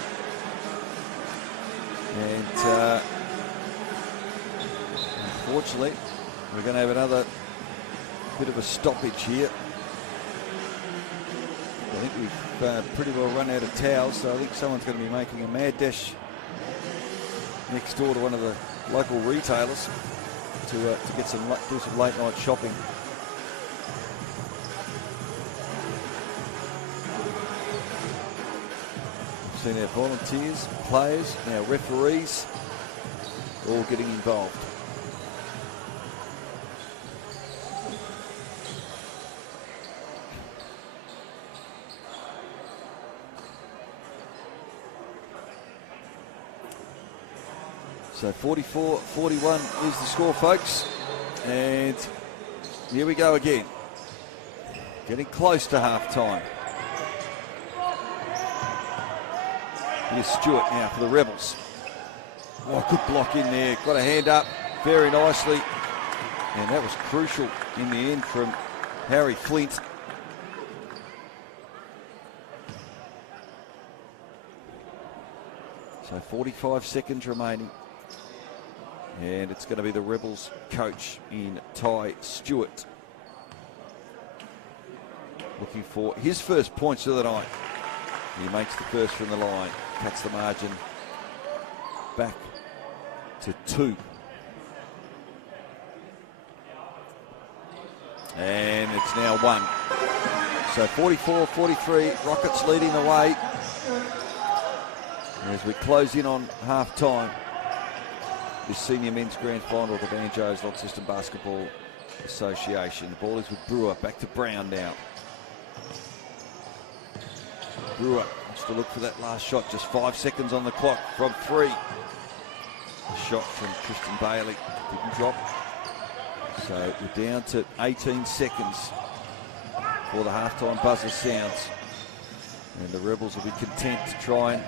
And unfortunately, we're going to have another bit of a stoppage here. I think we've pretty well run out of towels, so I think someone's going to be making a mad dash next door to one of the local retailers to get do some late night shopping. We've seen our volunteers, players, and our referees all getting involved. So 44-41 is the score, folks. And here we go again. Getting close to half-time. Here's Stewart now for the Rebels. Oh, good block in there. Got a hand up very nicely. And that was crucial in the end from Harry Flint. So 45 seconds remaining. And it's going to be the Rebels coach in Ty Stewart, looking for his first points of the night. He makes the first from the line, cuts the margin back to 2. And it's now 1. So 44-43, Rockets leading the way as we close in on half-time. This senior men's grand final of the Banjo's Launceston Basketball Association. The ball is with Brewer, back to Brown now. Brewer wants to look for that last shot, just 5 seconds on the clock from 3. A shot from Tristan Bailey, didn't drop. So we're down to 18 seconds before the halftime buzzer sounds. And the Rebels will be content to try and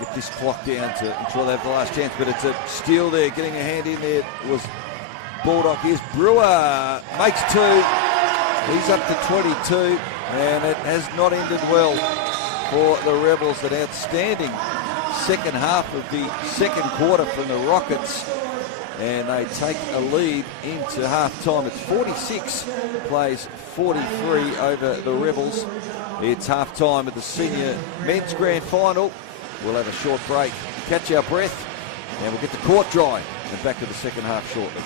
get this clock down to ensure they have the last chance, but it's a steal there, getting a hand in there was Baldock. Here's Brewer, makes 2, he's up to 22, and it has not ended well for the Rebels. An outstanding second half of the second quarter from the Rockets, and they take a lead into half-time. It's 46 plays 43 over the Rebels. It's half-time at the senior men's grand final. We'll have a short break, catch our breath, and we'll get the court dry and back to the second half shortly.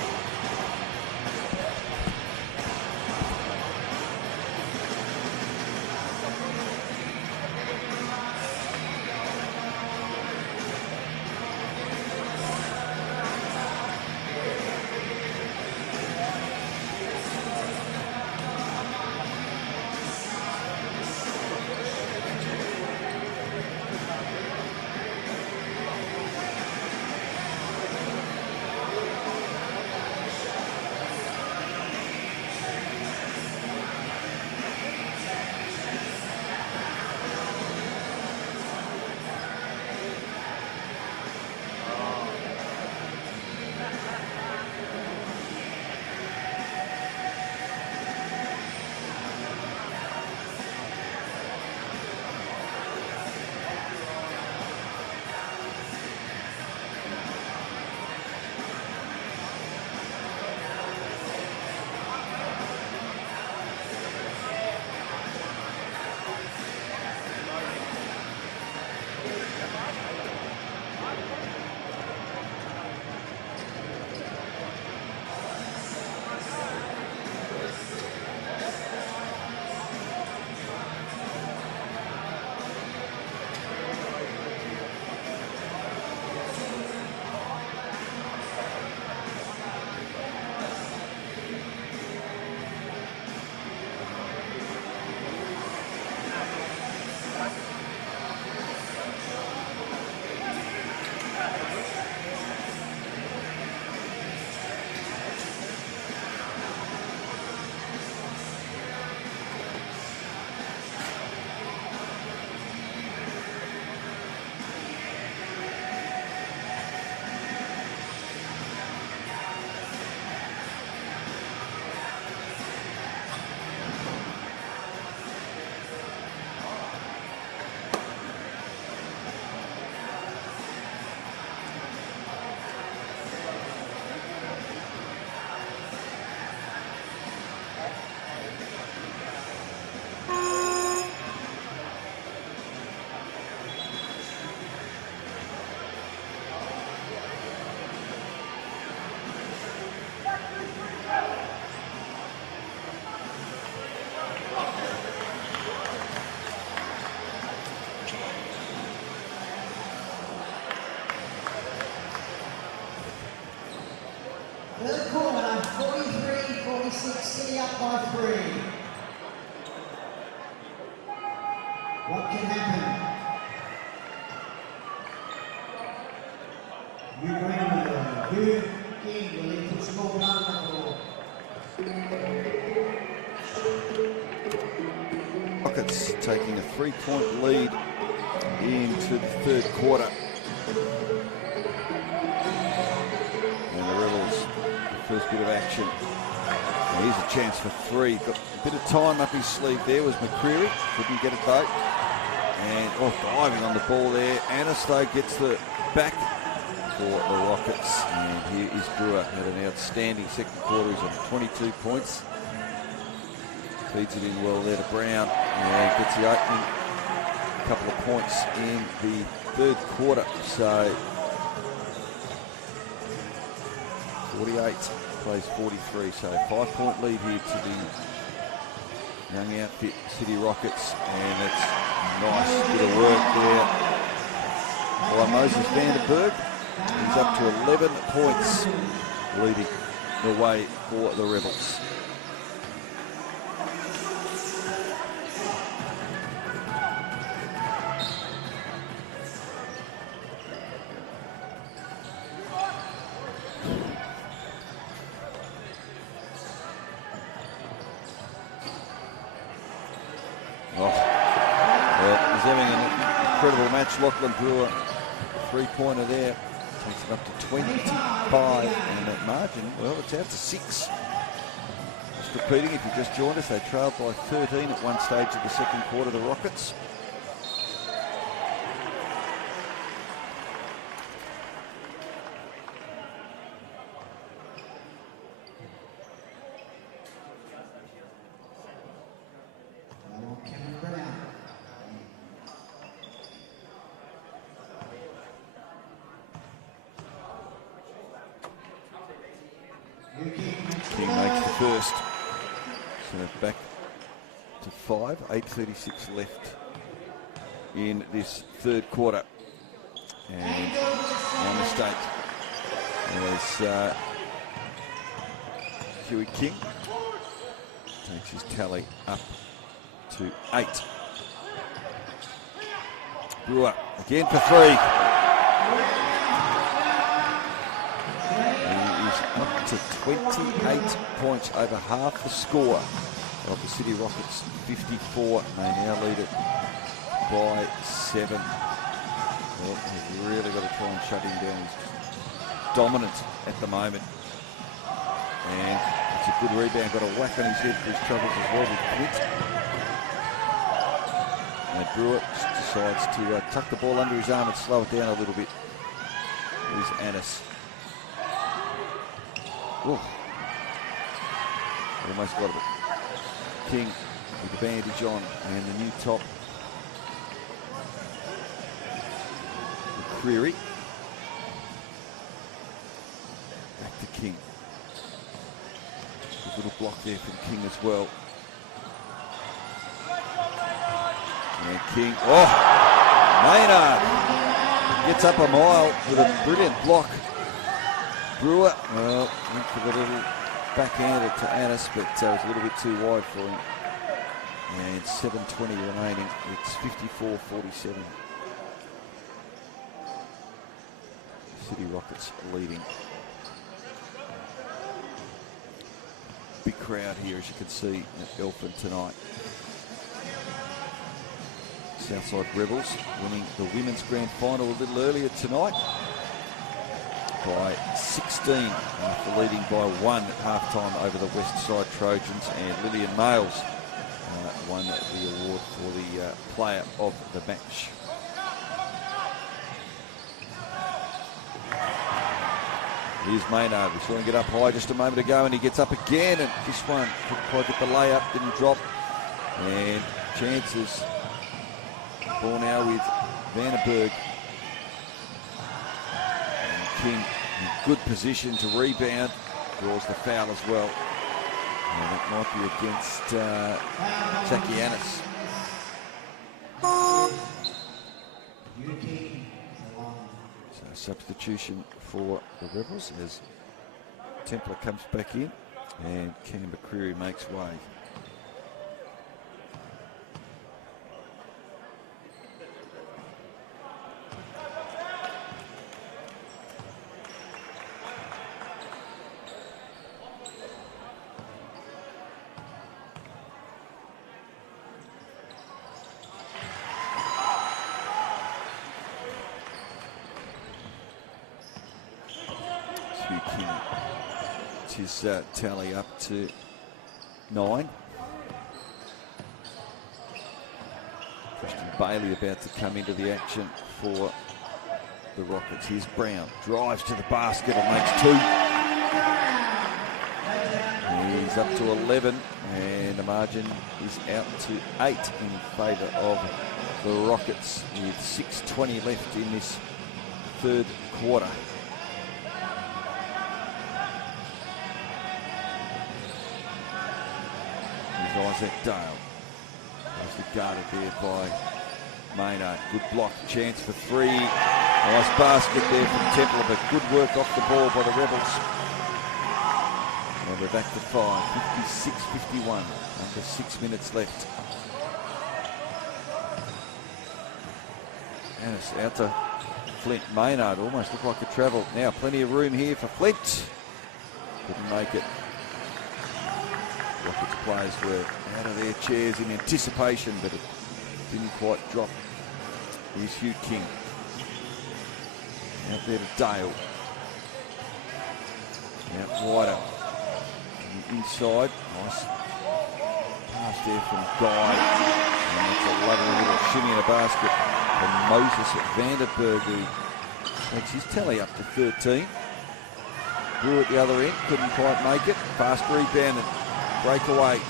What can happen? You bring the good game, will he put some more blood on the floor? Rockets taking a 3-point lead into the third quarter. And the Rebels, the first bit of action. And here's a chance for three. Got a bit of time up his sleeve there was McCreary. Couldn't get it though. And diving on the ball there. Annis though gets the back for the Rockets. And here is Brewer. Had an outstanding second quarter. He's on 22 points. Feeds it in well there to Brown. And gets the opening couple of points in the third quarter. So 48 plays 43. So a 5-point lead here to the young outfit City Rockets. And it's nice bit of work there by Moses Vandenberg. He's up to 11 points, leading the way for the Rebels. Lachlan Brewer, 3-pointer there, takes it up to 25, and that margin, well, it's out to 6. Just repeating, if you just joined us, they trailed by 13 at one stage of the second quarter, the Rockets. First, so back to 5, 8:36 left in this third quarter, and no mistake as Huey King takes his tally up to 8. Brewer again for 3. Up to 28 points, over half the score of the City Rockets, 54. They now lead it by 7. Well, they've really got to try and shut him down. He's dominant at the moment. And it's a good rebound. Got a whack on his head for his troubles as well with Quint. And Brewer decides to tuck the ball under his arm and slow it down a little bit. Here's Annis. Ooh. Almost got it. King with the bandage on and the new top. McCreary. Back to King. A little block there from King as well. And King. Maynard gets up a mile with a brilliant block. Brewer, well, went for the little backhander to Annis, but it was a little bit too wide for him. And 7:20 remaining. It's 54-47. City Rockets leading. Big crowd here, as you can see, at Elphine tonight. Southside Rebels winning the women's grand final a little earlier tonight by 16 after leading by 1 at halftime over the West Side Trojans, and Lillian Males won the award for the player of the match. Here's Maynard. We saw him get up high just a moment ago, and he gets up again, and this one couldn't quite get the layup, didn't drop, and chances. Ball now with Vandenberg. King in good position to rebound, draws the foul as well. And it might be against Jackie Annis. So substitution for the Rebels as Templar comes back in and Cam McCreary makes way. Matthew King. It's his tally up to 9. Christian Bailey about to come into the action for the Rockets. Here's Brown, drives to the basket and makes 2. He's up to 11, and the margin is out to 8 in favour of the Rockets with 6:20 left in this third quarter. Here's Isaac Dale. Nicely guarded there by Maynard. Good block, chance for 3. Nice basket there from Templer, but good work off the ball by the Rebels. And we're back to 5, 56-51, under 6 minutes left. And it's out to Flint. Maynard almost looked like a travel. Now plenty of room here for Flint. Couldn't make it. Rockets players were out of their chairs in anticipation, but it didn't quite drop. Here's Hugh King. Out there to Dale. Out wider. Inside. Nice pass there from Guy. And that's a lovely little shimmy in a basket from Moses Vanderberg, who takes his tally up to 13. Brew at the other end, couldn't quite make it. Fast rebound and breakaway.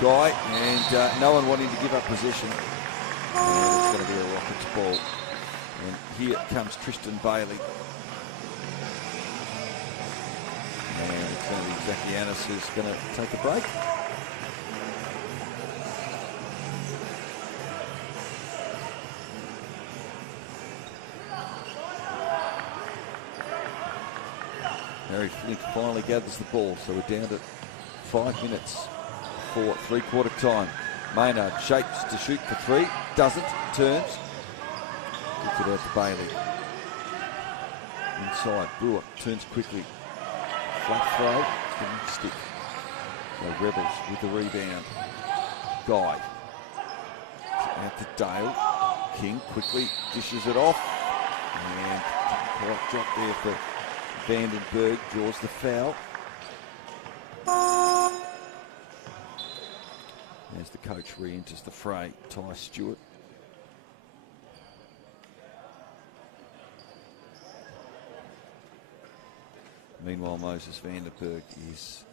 Guy, and no one wanting to give up possession. And it's going to be a Rockets ball. And here comes Tristan Bailey. And it's going to be Zakianis who's going to take a break. Harry Flint finally gathers the ball, so we're down to 5 minutes for three-quarter time. Maynard shapes to shoot for 3, doesn't, turns, gets it out to Bailey. Inside, Brewer turns quickly. Flat throw, didn't stick. So Rebels with the rebound. Guy. Out to Dale. King quickly dishes it off. And quite drop there for Vandenberg, draws the foul. As the coach re-enters the fray, Ty Stewart. Meanwhile, Moses Vandenberg is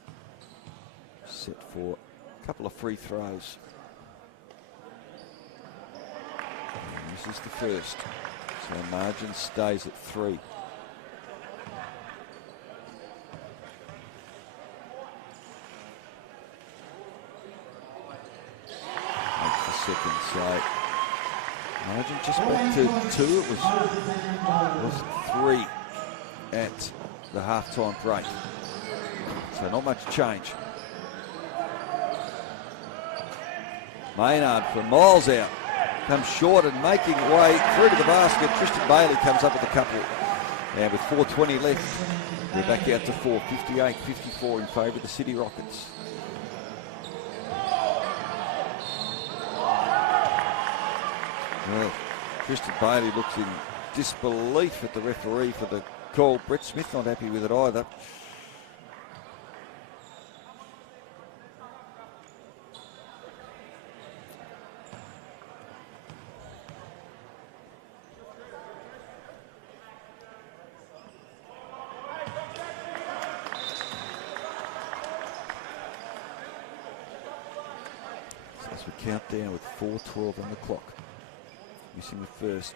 set for a couple of free throws. And this is the first, so margin stays at 3. Second, so margin just back to 2. It was 3 at the halftime break, so not much change. Maynard from miles out comes short and making way through to the basket. Tristan Bailey comes up with a couple, and with 4:20 left, we're back out to 4, 58-54 in favour of the City Rockets. Well, Tristan Bailey looks in disbelief at the referee for the call. Brett Smith not happy with it either. So as we count down with 4:12 on the clock. Missing the first.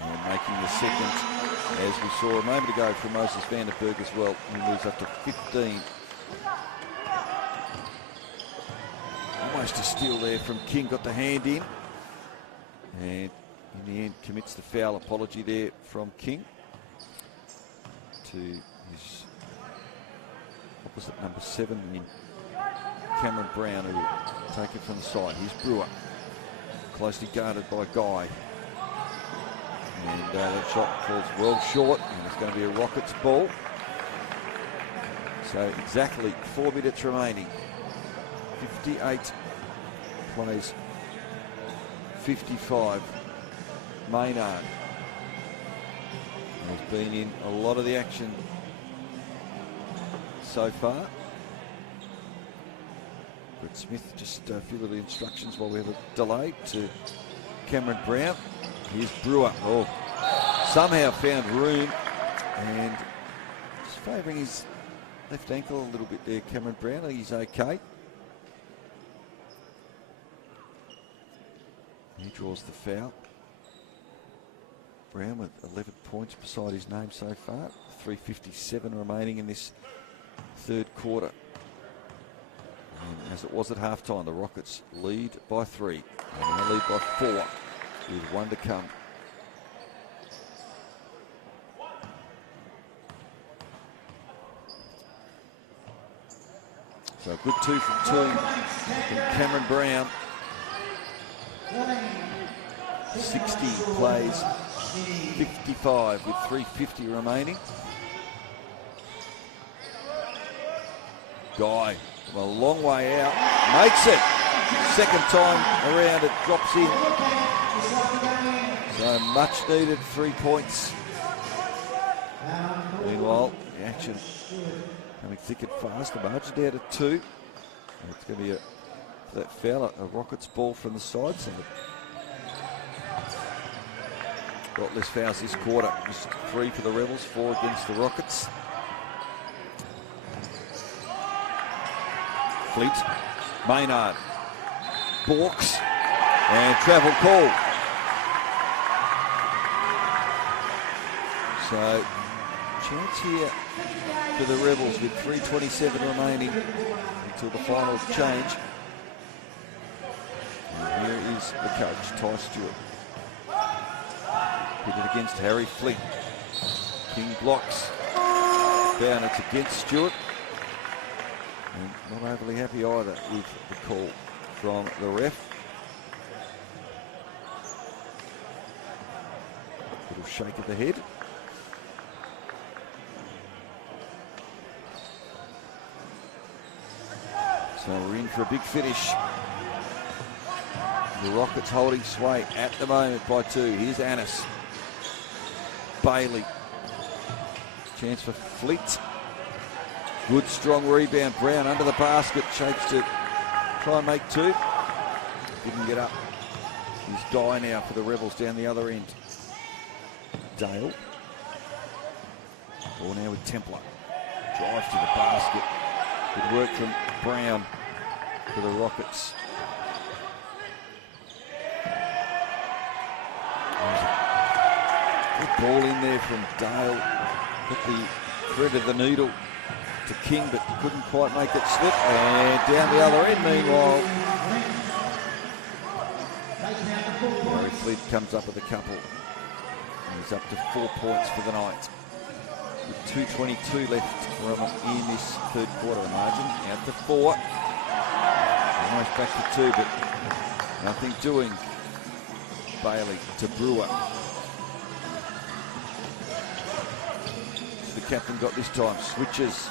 And making the second, as we saw a moment ago from Moses Vanderberg as well. He moves up to 15. Almost a steal there from King, got the hand in. And in the end commits the foul. Apology there from King to his opposite number 7 in Cameron Brown, who will take it from the side. Here's Brewer, closely guarded by Guy. And that shot falls well short, and it's going to be a Rockets ball. So exactly 4 minutes remaining. 58 plays 55 Maynard has been in a lot of the action so far. Brett Smith, just a few little instructions while we have a delay to Cameron Brown. Here's Brewer. Oh, somehow found room and just favouring his left ankle a little bit there, Cameron Brown. I think he's okay. He draws the foul. Brown with 11 points beside his name so far. 3:57 remaining in this third quarter. And as it was at halftime, the Rockets lead by 3. And now lead by 4 with 1 to come. So a good 2 from 2 from Cameron Brown. 60 plays, 55 with 3:50 remaining. Guy from a long way out, makes it. Second time around, it drops in. So much needed 3 points. Meanwhile, the action coming thick and fast. The margin down to 2. It's going to be that foul, a Rockets ball from the side. So got less fouls this quarter. Just 3 for the Rebels, 4 against the Rockets. Fleet, Maynard, Borks, and travel call. So, chance here for the Rebels with 3:27 remaining until the final change. And here is the coach, Ty Stewart. Hit it against Harry Fleet. King blocks. Down, it's against Stewart. And not overly happy either with the call from the ref. Little shake of the head. So we're in for a big finish. The Rockets holding sway at the moment by 2. Here's Annis. Bailey. Chance for Fleet. Good strong rebound. Brown under the basket. Shapes to try and make 2. Didn't get up. He's Guy now for the Rebels down the other end. Dale. Ball now with Templar. Drives to the basket. Good work from Brown for the Rockets. Good ball in there from Dale. Got the thread of the needle to King, but couldn't quite make it slip. And down the other end, meanwhile, Harry Fleet comes up with a couple. He's up to 4 points for the night. With 2:22 left in this third quarter. Margin out to 4. Almost back to 2, but nothing doing. Bailey to Brewer. The captain got this time. Switches.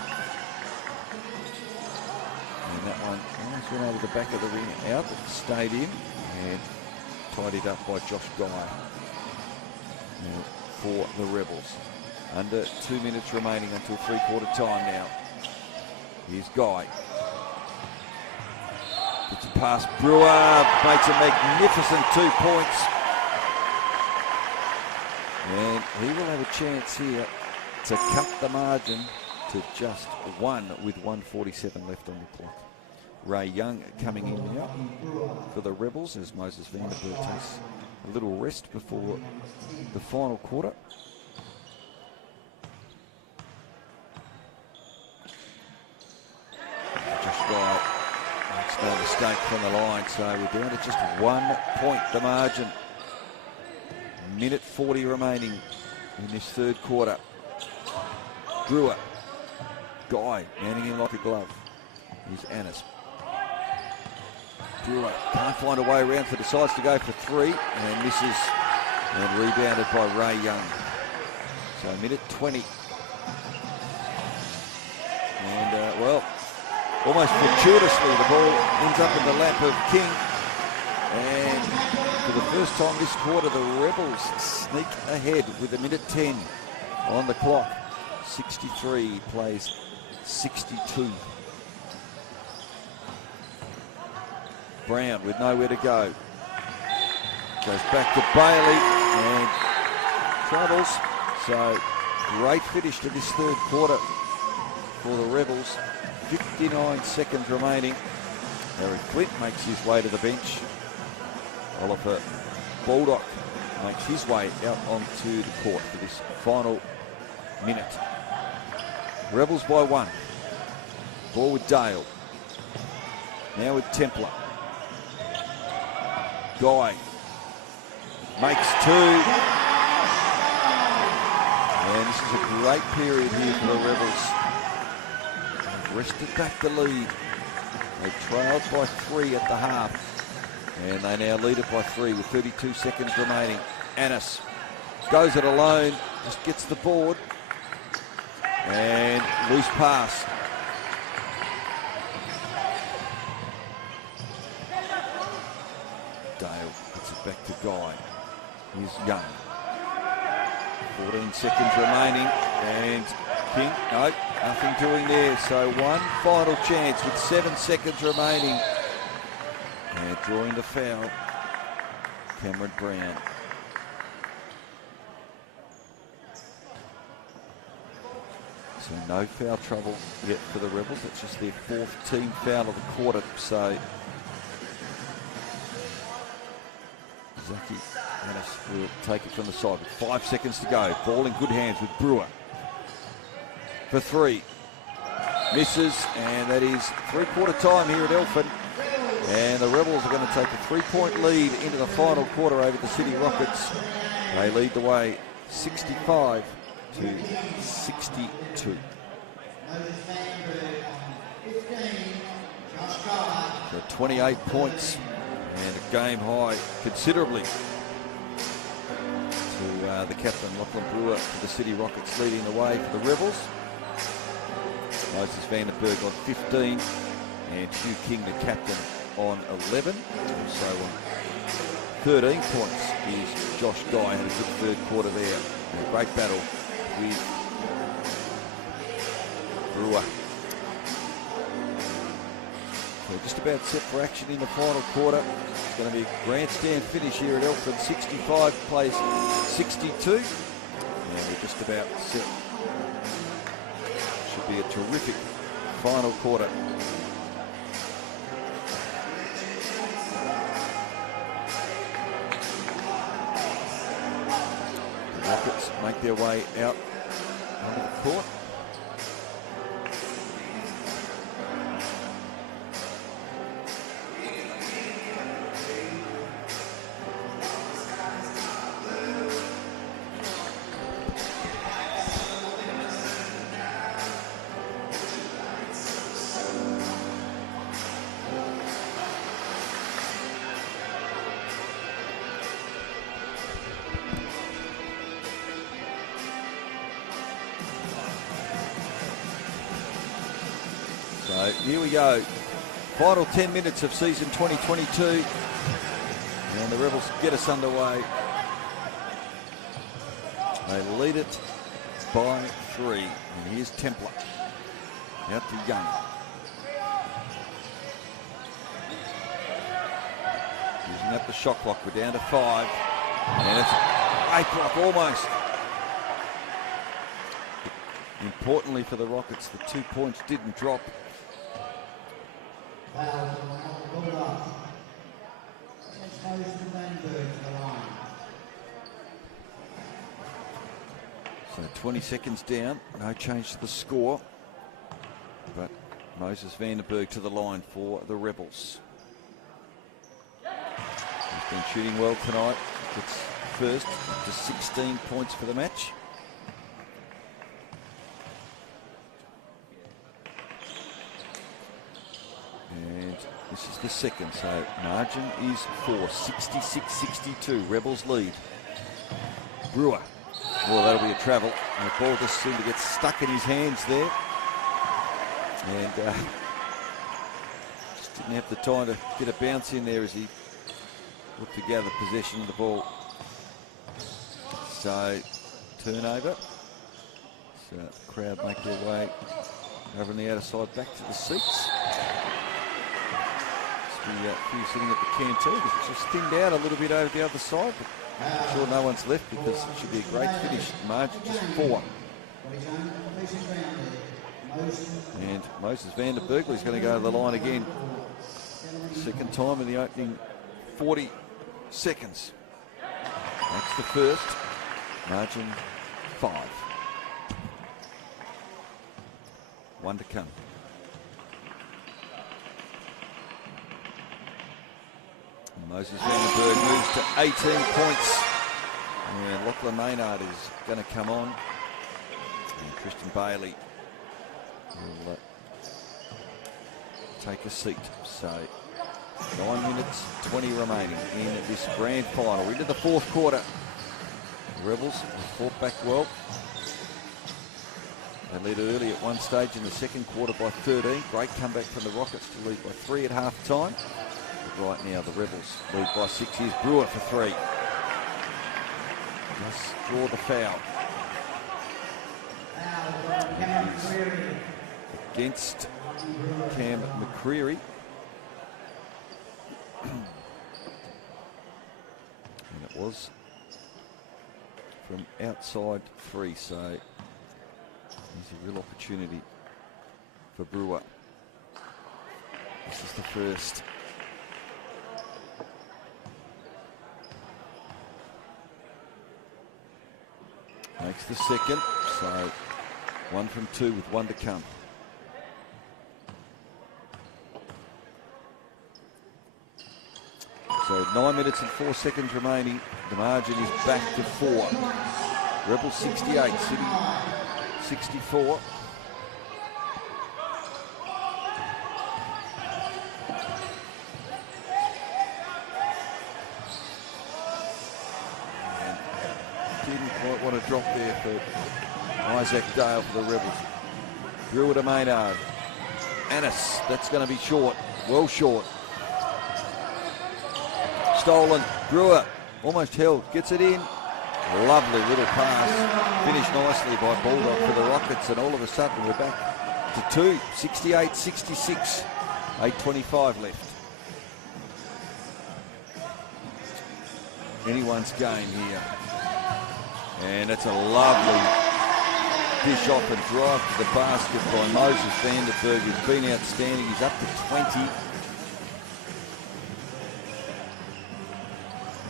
And that one almost went over the back of the ring out, but stayed in and tidied up by Josh Guy for the Rebels. Under 2 minutes remaining until three-quarter time now. Here's Guy. Gets it past Brewer, makes a magnificent 2 points. And he will have a chance here to cut the margin to just 1 with 1:47 left on the clock. Ray Young coming in now for the Rebels as Moses Vanderbilt takes a little rest before the final quarter. Josh Guy makes no mistake from the line, so we're down to just 1 point the margin. Minute 40 remaining in this third quarter. Brewer. Guy manning in like a glove. Here's Annis. Brewer can't find a way around, so decides to go for 3 and misses. And rebounded by Ray Young. So minute 20. And well, almost fortuitously the ball ends up in the lap of King. And For the first time this quarter, the Rebels sneak ahead with 1:10 on the clock. 63 plays 62. Brown with nowhere to go. Goes back to Bailey and travels. So great finish to this third quarter for the Rebels. 59 seconds remaining. Harry Flint makes his way to the bench. Oliver Baldock makes his way out onto the court for this final minute. Rebels by 1. Ball with Dale. Now with Templar. Guy makes 2. And this is a great period here for the Rebels. They've wrested back the lead. They trailed by 3 at the half. And they now lead it by 3 with 32 seconds remaining. Annis goes it alone, just gets the board. And loose pass. Dale gets it back to Guy. Here's Young. 14 seconds remaining. And King, nope, nothing doing there. So one final chance with 7 seconds remaining. And drawing the foul, Cameron Brown. So no foul trouble yet for the Rebels. That's just their 4th team foul of the quarter. So Zaki Annis will take it from the side with 5 seconds to go. Ball in good hands with Brewer. For 3. Misses, and that is 3-quarter time here at Elphine. And the Rebels are going to take a 3-point lead into the final quarter over the City Rockets. They lead the way 65 to 62. So 28 points and a game high considerably to the captain, Lachlan Brewer, for the City Rockets, leading the way for the Rebels. Moses Vandenberg on 15 and Hugh King, the captain, on 11. Also on 13 points is Josh Guy. Had a good third quarter there. A great battle with Brewer. So just about set for action in the final quarter. It's going to be a grandstand finish here at Elphine. 65 plays 62. And we're just about set. Should be a terrific final quarter. Rockets make their way out onto the court. So here we go. Final 10 minutes of season 2022. And the Rebels get us underway. They lead it by 3. And here's Templar. Out to Young. Using up the shot clock. We're down to 5. And it's 8 block almost. Importantly for the Rockets, the 2 points didn't drop. So 20 seconds down, no change to the score. But Moses Vandenberg to the line for the Rebels. He's been shooting well tonight. It's first to 16 points for the match. And this is the second, so margin is 4, 66-62. Rebels lead. Brewer. Well, that'll be a travel. The ball just seemed to get stuck in his hands there. And just didn't have the time to get a bounce in there as he put together possession of the ball. So, turnover. So, the crowd make their way over on the outer side back to the seats. The few sitting at the canteen. It's just thinned out a little bit over the other side, but I'm sure no one's left because it should be a great finish. Margin just 4. And Moses van der Berg is going to go to the line again. Second time in the opening 40 seconds. That's the first. Margin 5. 1 to come. Moses van der Berg moves to 18 points. And Lachlan Maynard is going to come on. And Christian Bailey will take a seat. So 9 minutes, 20 remaining in this grand final. Into the fourth quarter. The Rebels fought back well. They led early at one stage in the second quarter by 13. Great comeback from the Rockets to lead by 3 at half time. But right now the Rebels lead by 6. Here's Brewer for 3. Just draw the foul. Against Cam McCreary. And it was from outside 3, so there's a real opportunity for Brewer. This is the first. Makes the second, so 1 from 2 with 1 to come. So 9 minutes and 4 seconds remaining. The margin is back to 4. Rebels 68, City 64. Didn't quite want to drop there for Isaac Dale for the Rebels. Brewer to Maynard. Annis, that's going to be short, well short. Stolen, Brewer, almost held, gets it in. Lovely little pass, finished nicely by Bulldog for the Rockets, and all of a sudden we're back to 2, 68-66, 8:25 left. Anyone's game here. And it's a lovely dish off and drive to the basket by Moses van der Berg, who's been outstanding. He's up to 20.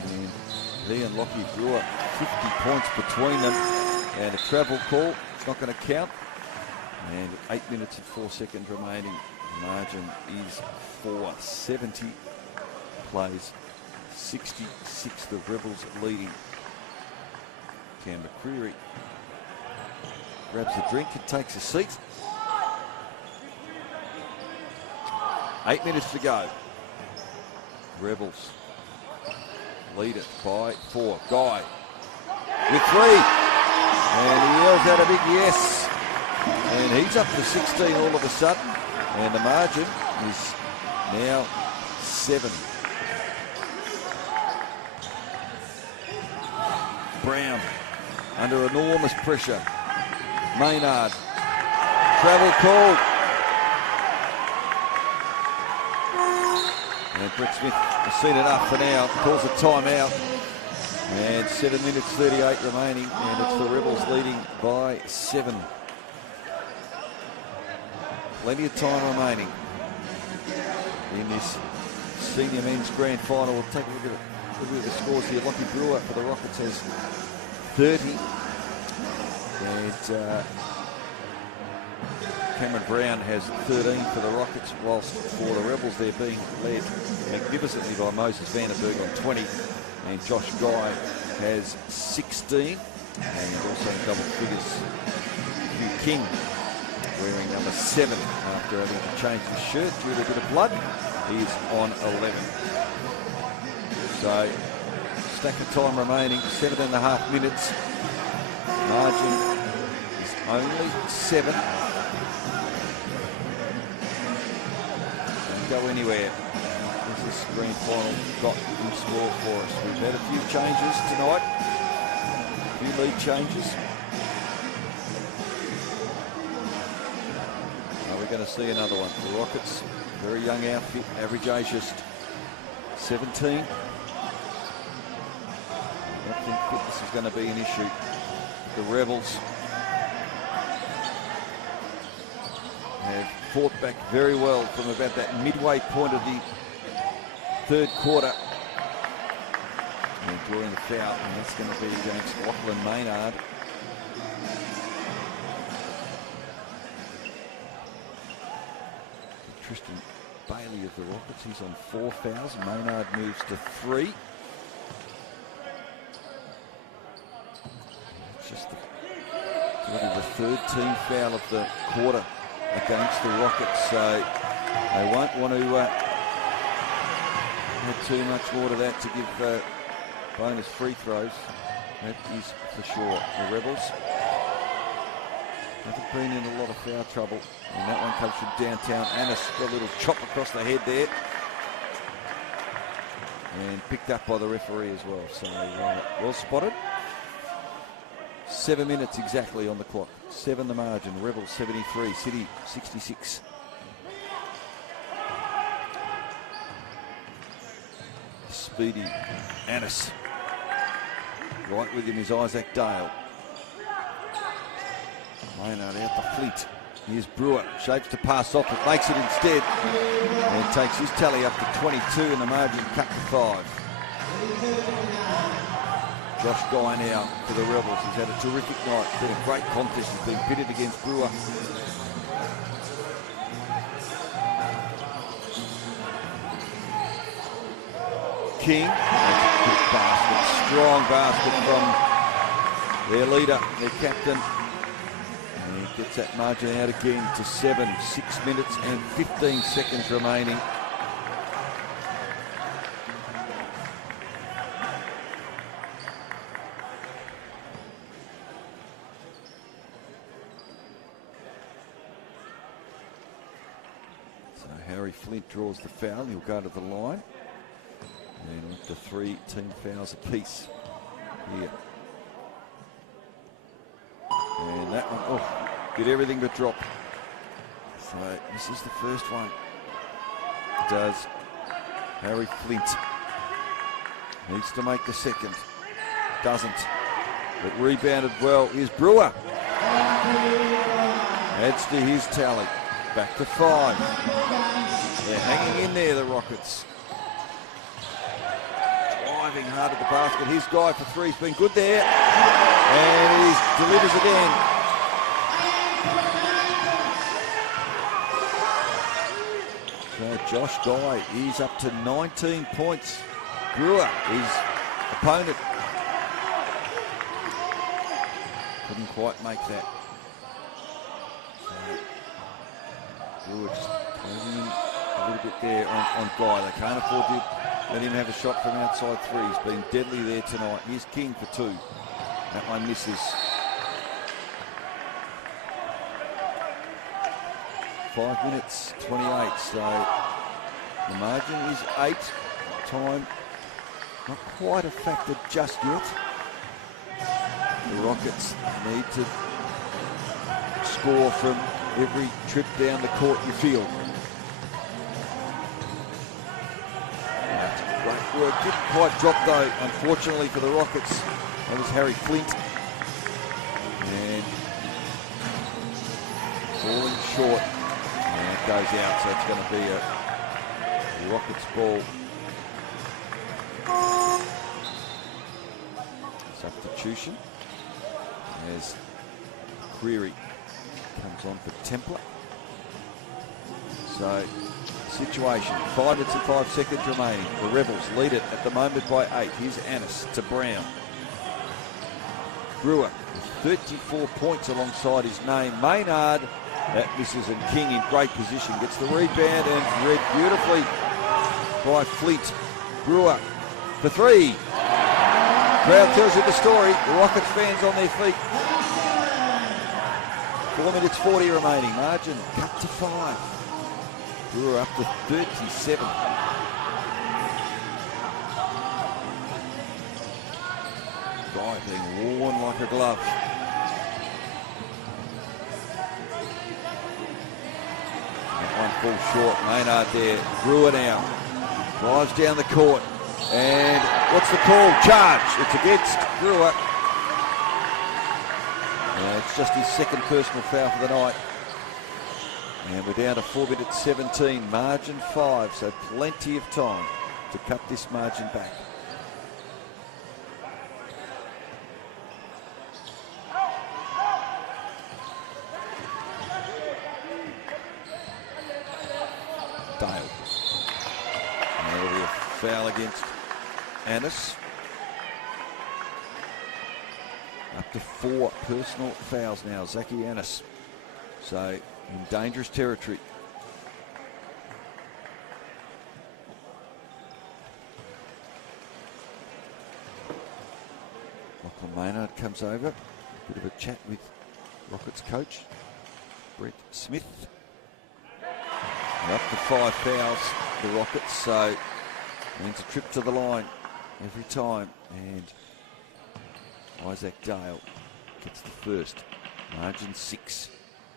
And he and Lockie Brewer, 50 points between them. And a travel call, it's not going to count. And 8 minutes and 4 seconds remaining. Margin is 4. 70 plays, 66 the Rebels leading. Cam McCreary grabs a drink and takes a seat. 8 minutes to go. Rebels lead it by 4. Guy with 3. And he yells out a big yes. And he's up to 16 all of a sudden. And the margin is now 7. Brown under enormous pressure. Maynard. Travel called. And Brett Smith has seen enough for now. Calls a timeout. And 7 minutes 38 remaining. And it's the Rebels leading by 7. Plenty of time remaining in this senior men's grand final. We'll take a look at the scores here. Lockie Brewer for the Rockets has 30. And Cameron Brown has 13 for the Rockets, whilst for the Rebels they're being led magnificently by Moses van der Berg on 20. And Josh Guy has 16. And also double figures, Hugh King wearing number 7 after having to change his shirt due to a bit of blood. He's on 11. So, stack of time remaining, 7.5 minutes. Margin is only 7. And go anywhere. This grand final got in store for us. We've had a few changes tonight, a few lead changes. We're going to see another one. The Rockets, very young outfit, average age just 17. I don't think fitness is going to be an issue. The Rebels have fought back very well from about that midway point of the third quarter. And drawing the foul, and that's going to be against Lachlan Maynard. Tristan Bailey of the Rockets, he's on 4 fouls. Maynard moves to 3. It's just already the third team foul of the quarter against the Rockets, so they won't want to add too much more to that to give bonus free throws. That is for sure. The Rebels haven't been in a lot of foul trouble, and that one comes from downtown. Annis got a little chop across the head there, and picked up by the referee as well. So well spotted. 7 minutes exactly on the clock. 7 the margin. Rebels 73, City 66. Speedy Annis. Right with him is Isaac Dale. Maynard out the fleet. Here's Brewer. Shapes to pass off, but makes it instead. And takes his tally up to 22 and the margin cut to 5. Josh Guy now for the Rebels. He's had a terrific night. Been a great contest. He's been pitted against Brewer. King. That's a good basket. Strong basket from their leader, their captain. And he gets that margin out again to 7. 6 minutes and 15 seconds remaining. So Harry Flint draws the foul. He'll go to the line. And up to 3 team fouls apiece here. And that one, did everything but drop. So this is the first one. Does Harry Flint. Needs to make the second. Doesn't. But rebounded well. Here's Brewer. Adds to his tally. Back to 5. They're hanging in there, the Rockets. Driving hard at the basket. His guy for 3's been good there. And he delivers again. So Josh Guy, he's up to 19 points. Brewer, his opponent, couldn't quite make that. So Brewer just closing in a little bit there on Guy. They can't afford to let him have a shot from outside 3. He's been deadly there tonight. Here's King for 2. That one misses. 5 minutes 28. So the margin is 8. Time not quite a factor just yet. The Rockets need to score from every trip down the court you feel. That's great work. Didn't quite drop though, unfortunately for the Rockets. That was Harry Flint. And falling short. And it goes out, so it's going to be a Rockets ball. Substitution as Creary comes on for Templar. So, situation, 5 minutes and 5 seconds remaining. The Rebels lead it at the moment by 8. Here's Annis to Brown. Brewer with 34 points alongside his name. Maynard, that misses, and King in great position. Gets the rebound and read beautifully by Fleet. Brewer for 3. Crowd tells you the story. The Rockets fans on their feet. 4 minutes 40 remaining. Margin cut to 5. Brewer up to 37. Guy being worn like a glove. That one falls short. Maynard there. Brewer now. Drives down the court. And what's the call? Charge. It's against Brewer. It's just his second personal foul for the night. And we're down to 4 minutes 17, margin 5, so plenty of time to cut this margin back. Dale. And there'll be a foul against Annis. Up to 4 personal fouls now, Zaki Annis. So in dangerous territory. Lachlan Maynard comes over. Bit of a chat with Rockets coach, Brett Smith. And up to 5 fouls, the Rockets, so means a trip to the line every time. And Isaac Dale gets the first. Margin 6.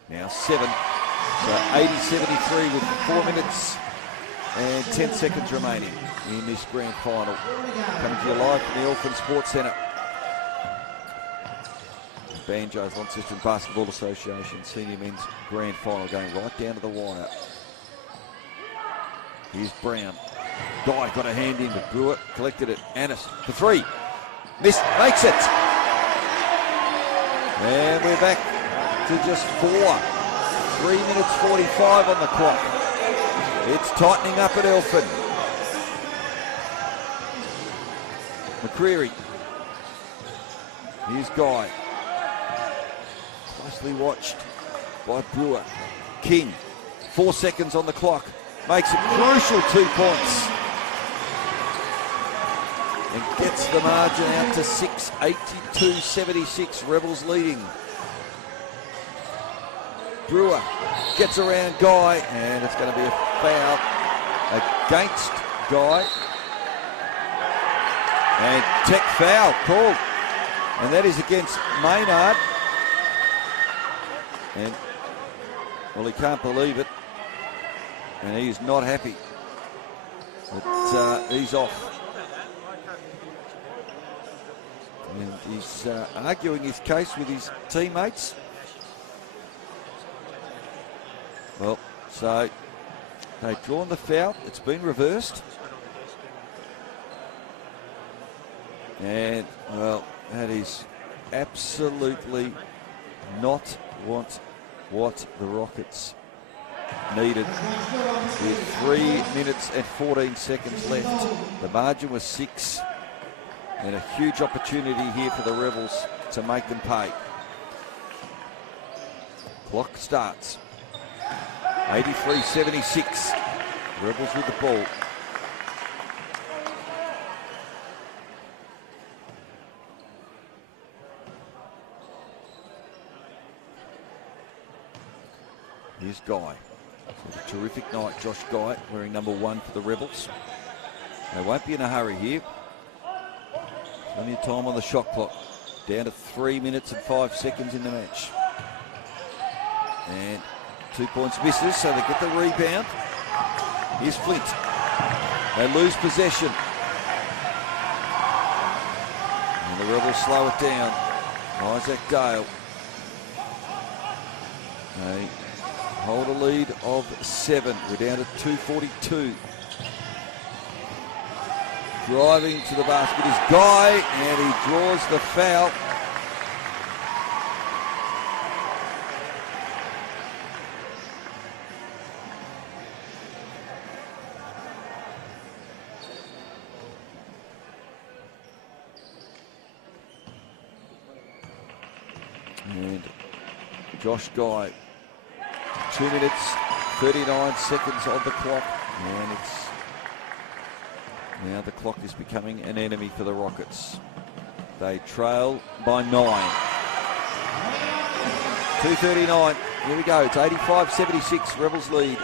Now 7. So 80-73 with 4 minutes and 10 seconds remaining in this grand final. Coming to you live from the Elphine Sports Centre. Banjo's Launceston Basketball Association Senior Men's Grand Final going right down to the wire. Here's Brown. Guy got a hand in, but Brewer collected it. Annis for 3. Missed, makes it. And we're back to just 4. 3 minutes 45 on the clock. It's tightening up at Elphine. McCreary. Here's Guy. Closely watched by Brewer. King. 4 seconds on the clock. Makes it crucial 2 points. And gets the margin out to 6, 82-76. Rebels leading. Brewer gets around Guy, and it's going to be a foul against Guy. And tech foul called. And that is against Maynard. And, well, he can't believe it. And he is not happy. But he's off. And he's arguing his case with his teammates. Well, so they've drawn the foul. It's been reversed. And, well, that is absolutely not what the Rockets needed. With 3 minutes and 14 seconds left. The margin was 6. And a huge opportunity here for the Rebels to make them pay. Clock starts. 83-76. Rebels with the ball. Here's Guy. It's a terrific night. Josh Guy wearing number 1 for the Rebels. They won't be in a hurry here. Plenty of time on the shot clock. Down to 3 minutes and 5 seconds in the match. And 2 points misses, so they get the rebound. Here's Flint. They lose possession. And the Rebels slow it down. Isaac Dale. They hold a lead of 7. We're down to 2:42. Driving to the basket is Guy, and he draws the foul. And Josh Guy, 2 minutes, 39 seconds on the clock, and it's now the clock is becoming an enemy for the Rockets. They trail by 9. 2:39. Here we go. It's 85-76. Rebels lead.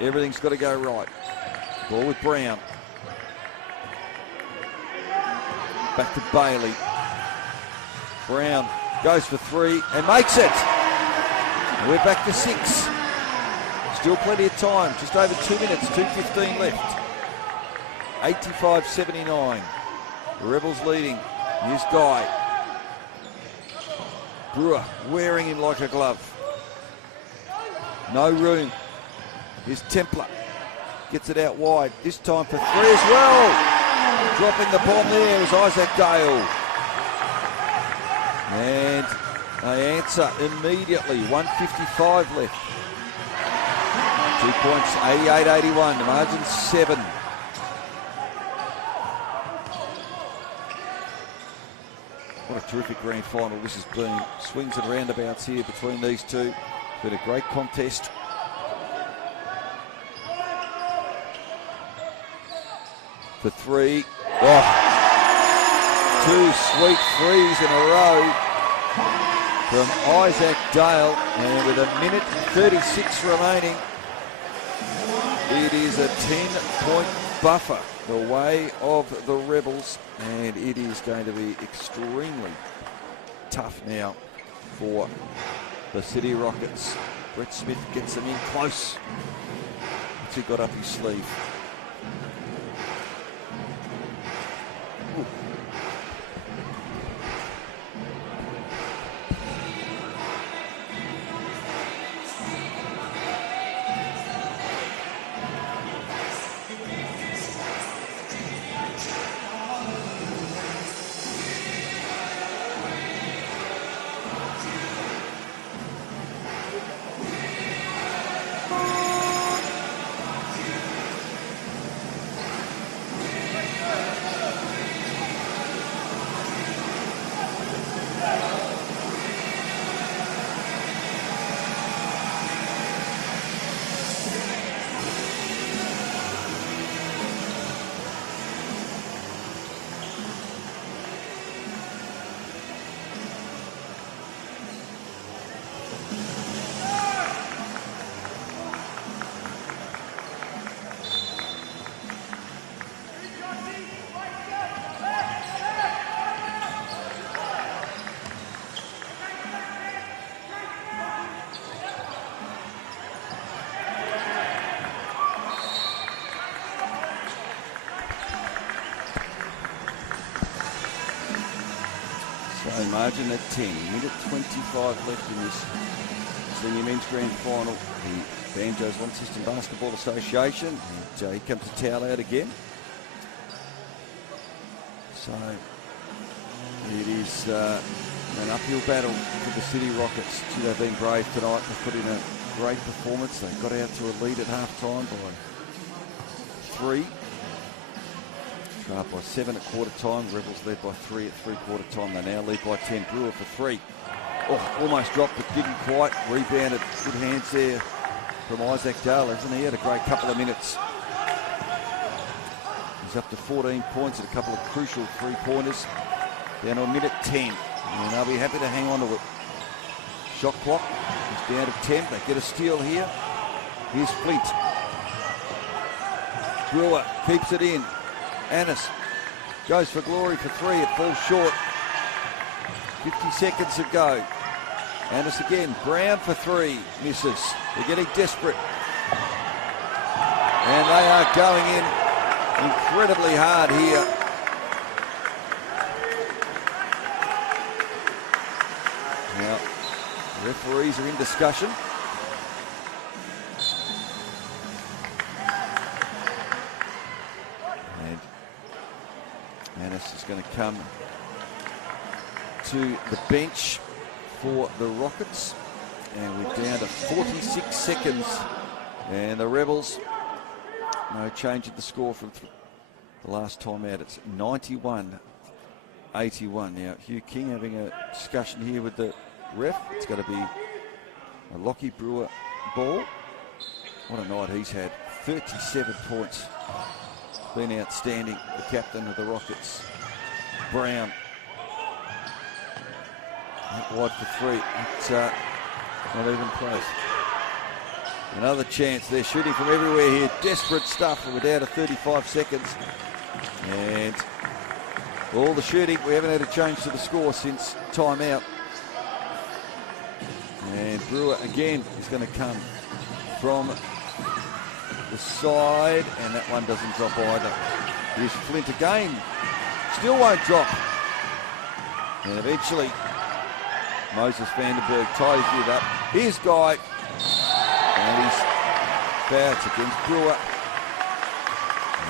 Everything's got to go right. Ball with Brown. Back to Bailey. Brown goes for 3 and makes it. And we're back to 6. Still plenty of time. Just over 2 minutes. 2:15 left. 85-79. The Rebels leading. Here's Guy. Brewer wearing him like a glove. No room. Here's Templar. Gets it out wide. This time for 3 as well. Dropping the bomb there was Isaac Dale. And they answer immediately. 1:55 left. 2 points, 88-81. The margin 7. What a terrific grand final this has been. Swings and roundabouts here between these two. It's been a great contest. For 3. Oh, 2 sweet threes in a row from Isaac Dale. And with 1:36 remaining, it is a 10-point buffer the way of the Rebels, and it is going to be extremely tough now for the City Rockets. Brett Smith gets them in close. What's he got up his sleeve? Ooh. Margin at 10. 1:25 left in this senior men's grand final. The Banjo's Launceston Basketball Association. And here comes the towel out again. So it is an uphill battle for the City Rockets. They've been brave tonight. They've put in a great performance. They got out to a lead at half-time by 3. Up by 7 at quarter time. Rebels led by 3 at 3/4 time. They now lead by 10. Brewer for 3. Oh, almost dropped, but didn't quite. Rebounded. Good hands there from Isaac Dale, hasn't he? Had a great couple of minutes. He's up to 14 points and a couple of crucial 3-pointers. Down to 1:10. And they'll be happy to hang on to it. Shot clock is down to 10. They get a steal here. Here's Flint. Brewer keeps it in. Annis goes for glory for 3. It falls short. 50 seconds to go. Annis again. Brown for 3. Misses. They're getting desperate. And they are going in incredibly hard here. Now, referees are in discussion. Annis is going to come to the bench for the Rockets. And we're down to 46 seconds. And the Rebels, no change in the score from the last time out. It's 91-81. Now, Hugh King having a discussion here with the ref. It's going to be a Lockie Brewer ball. What a night he's had. 37 points. Been outstanding, the captain of the Rockets. Brown. Out wide for 3. It's not even close. Another chance. They're shooting from everywhere here. Desperate stuff. We're down to 35 seconds. And all the shooting. We haven't had a change to the score since timeout. And Brewer again is going to come from the side. And that one doesn't drop either. Here's Flint again. Still won't drop. And eventually, Moses Vandenberg ties it up. Here's Guy. And he's fouled against Brewer.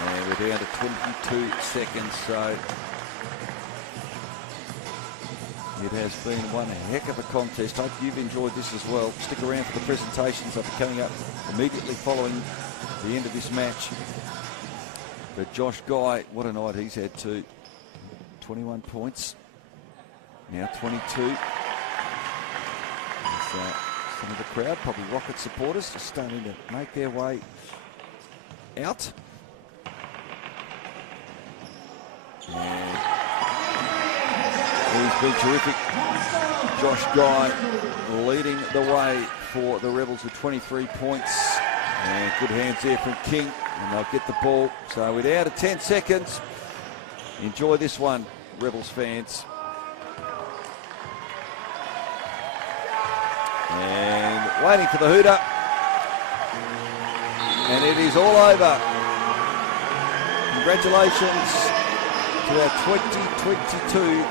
And we're down to 22 seconds. So it has been one heck of a contest. Hope you've enjoyed this as well. Stick around for the presentations that are coming up immediately following the end of this match. But Josh Guy, what a night he's had too. 21 points. Now 22. Some of the crowd, probably Rocket supporters, just starting to make their way out. And he's been terrific. Josh Guy leading the way for the Rebels with 23 points. And good hands there from King. And they'll get the ball. So we're down to 10 seconds. Enjoy this one, Rebels fans. And waiting for the hooter. And it is all over. Congratulations to our 2022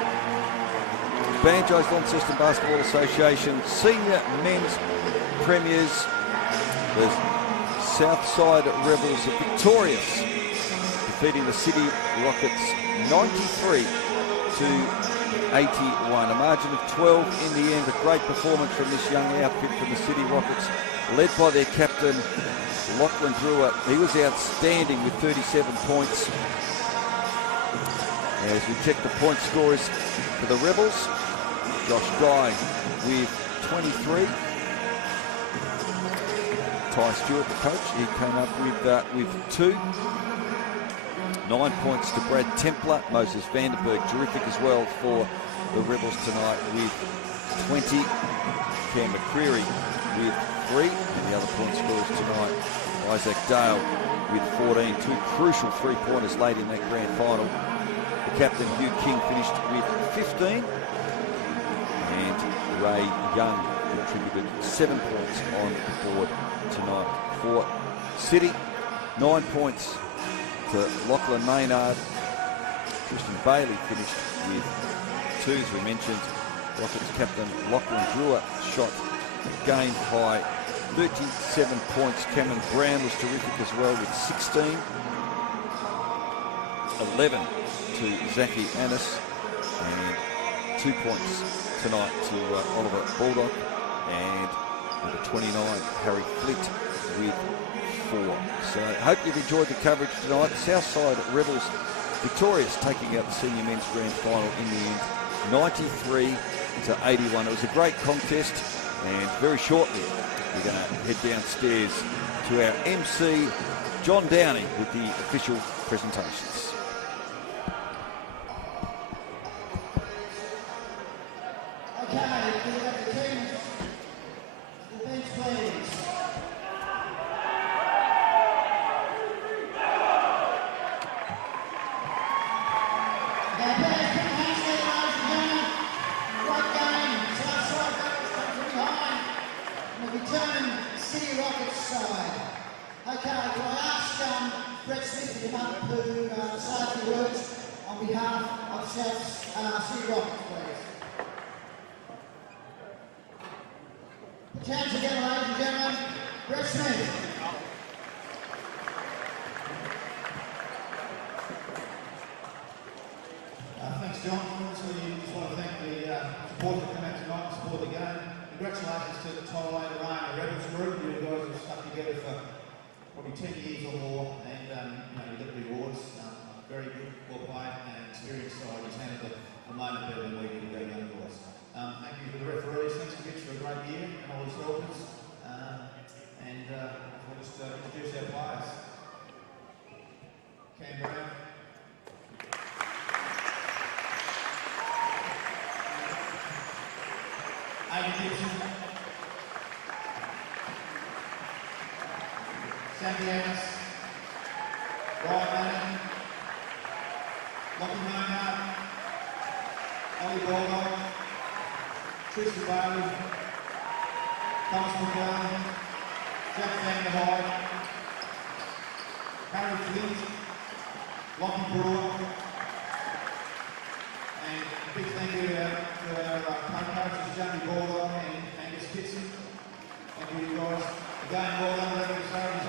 Banjo's Launceston Basketball Association Senior Men's Premiers. The Southside Rebels are victorious, defeating the City Rockets 93 to 81. A margin of 12 in the end. A great performance from this young outfit from the City Rockets, led by their captain, Lachlan Brewer. He was outstanding with 37 points. As we check the point scorers for the Rebels, Josh Guy with 23. Ty Stewart, the coach, he came up with 2. 9 points to Brad Templer. Moses Vandenberg, terrific as well for the Rebels tonight with 20. Cam McCreary with 3. And the other point scorers tonight, Isaac Dale with 14. 2 crucial three-pointers late in that grand final. The captain, Hugh King, finished with 15. And Ray Young contributed 7 points on the board tonight for City. 9 points to Lachlan Maynard. Tristan Bailey finished with 2, as we mentioned. Rockets captain Lachlan Brewer shot game high 37 points. Cameron Brown was terrific as well with 16. 11 to Zachy Annis, and 2 points tonight to Oliver Baldock, and number 29 Harry Flint with 4. So I hope you've enjoyed the coverage tonight. Southside Rebels victorious, taking out the senior men's grand final in the end, 93 to 81. It was a great contest, and very shortly we're going to head downstairs to our MC John Downey with the official presentations. Sandy Evans, Ryan Manning, Lockie Maynard, Ollie Bulldog, Tristan Bailey, Thomas McLean, Jack Vanderhyde, Harry Flint, Lockie Brewer, and a big thank you to our co-coaches, Jamie Bulldog and Angus Kitson. Thank you guys. Again, well done, Reverend Sarah.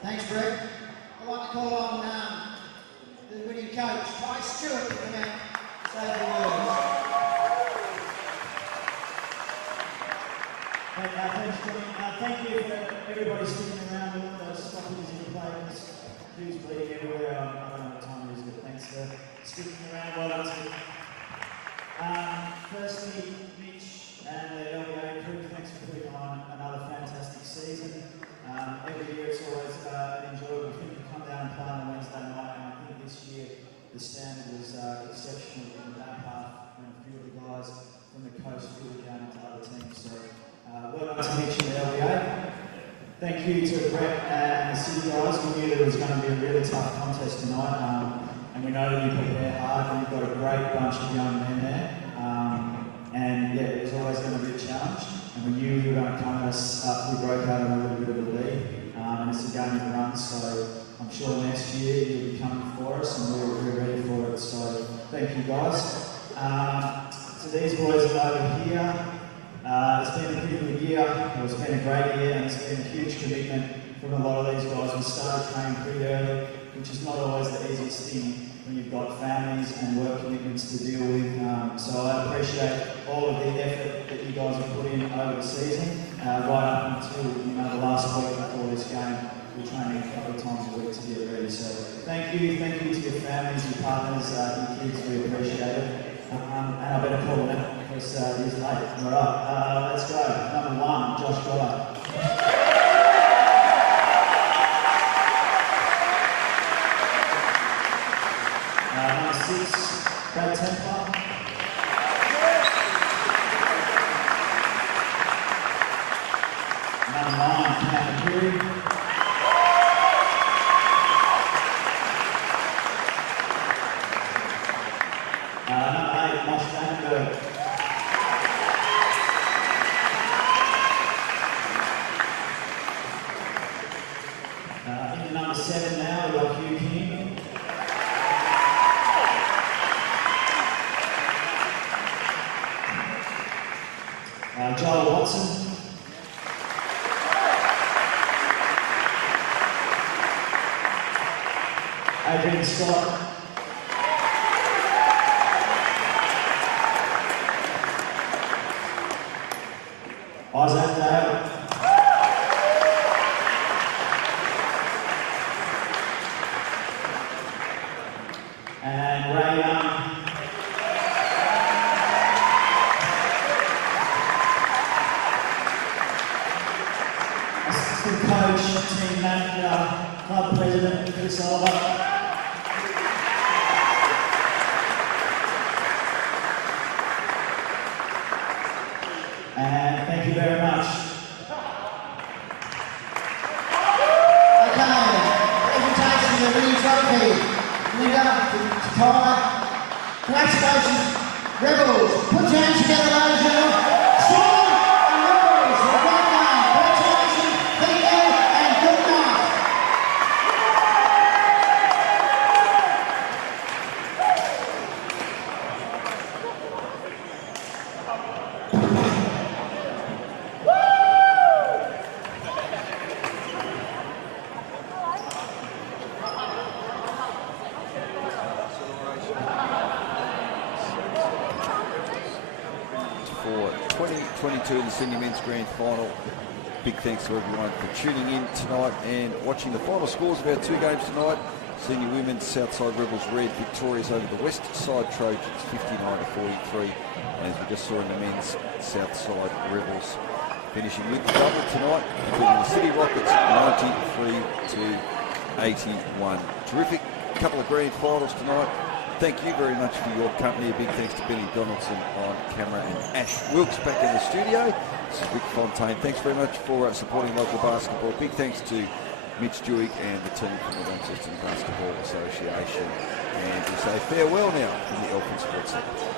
Thanks, Greg. I'd like to call on the winning coach, Ty Stewart, to come out and say the words. Thanks, Johnny. Thank you for everybody sticking around with all those stoppages in the players. Who's bleeding everywhere? I don't know what time it is, but thanks for sticking around. Well done to you. Firstly, Mitch and the LBA crew, thanks for putting on another fantastic season. Every year it's always an enjoyable thing to come down and play on a Wednesday night, and I think this year the standard was exceptional in the back half when a few of the guys from the coast really came into other teams. So well done to Mitch and the LBA. Thank you to Brett and the City guys. We knew that it was going to be a really tough contest tonight, and we know that you prepare hard and you've got a great bunch of young men there. And yeah, it was always going to be a challenge, and we knew you were going to come at us after we broke out on a little bit of a lead. And it's a game of runs, so I'm sure next year you'll be coming for us, and we're ready for it. So thank you guys. To these boys over here, it's been a pretty good year. It's been a great year, and it's been a huge commitment from a lot of these guys. We started training pretty early, which is not always the easiest thing when you've got families and work commitments to deal with. So I appreciate all of the effort that you guys have put in over the season, right up until the last week before this game. We're training a couple of times a week to get ready. So thank you to your families, your partners, your kids. We appreciate it. And I better call it out because he's late. All right, let's go. Number 1, Josh Goddard. Number 6, Brad Templar. Number 9, Cam McCreary. Number 8, Mosh Vandenberg. Into number 7 now, we've got Hugh King. Joel Watson. Adrian Scott. Isaac Dale. And Ray Young. Assistant coach, team manager, club president, Chris Oliver. And thank you very much. Okay, presentation of the winning trophy. Linda, Ty, congratulations, Rebels. Put your hands together, ladies and gentlemen. Strong and Rebels, a great game. Congratulations, thank you, and good night. For 2022, the Senior Men's Grand Final. Big thanks to everyone for tuning in tonight and watching the final scores of our 2 games tonight. Senior Women's Southside Rebels Red victorious over the West Side Trojans 59-43. And as we just saw in the men's, Southside Rebels finishing with the double tonight, including the City Rockets 93-81. Terrific couple of grand finals tonight. Thank you very much for your company. A big thanks to Benny Donaldson on camera and Ash Wilkes back in the studio. This is Rick Fontaine. Thanks very much for supporting local basketball. Big thanks to Mitch Dewey and the team from the Launceston Basketball Association. And we say farewell now from the Elphine Sports Centre.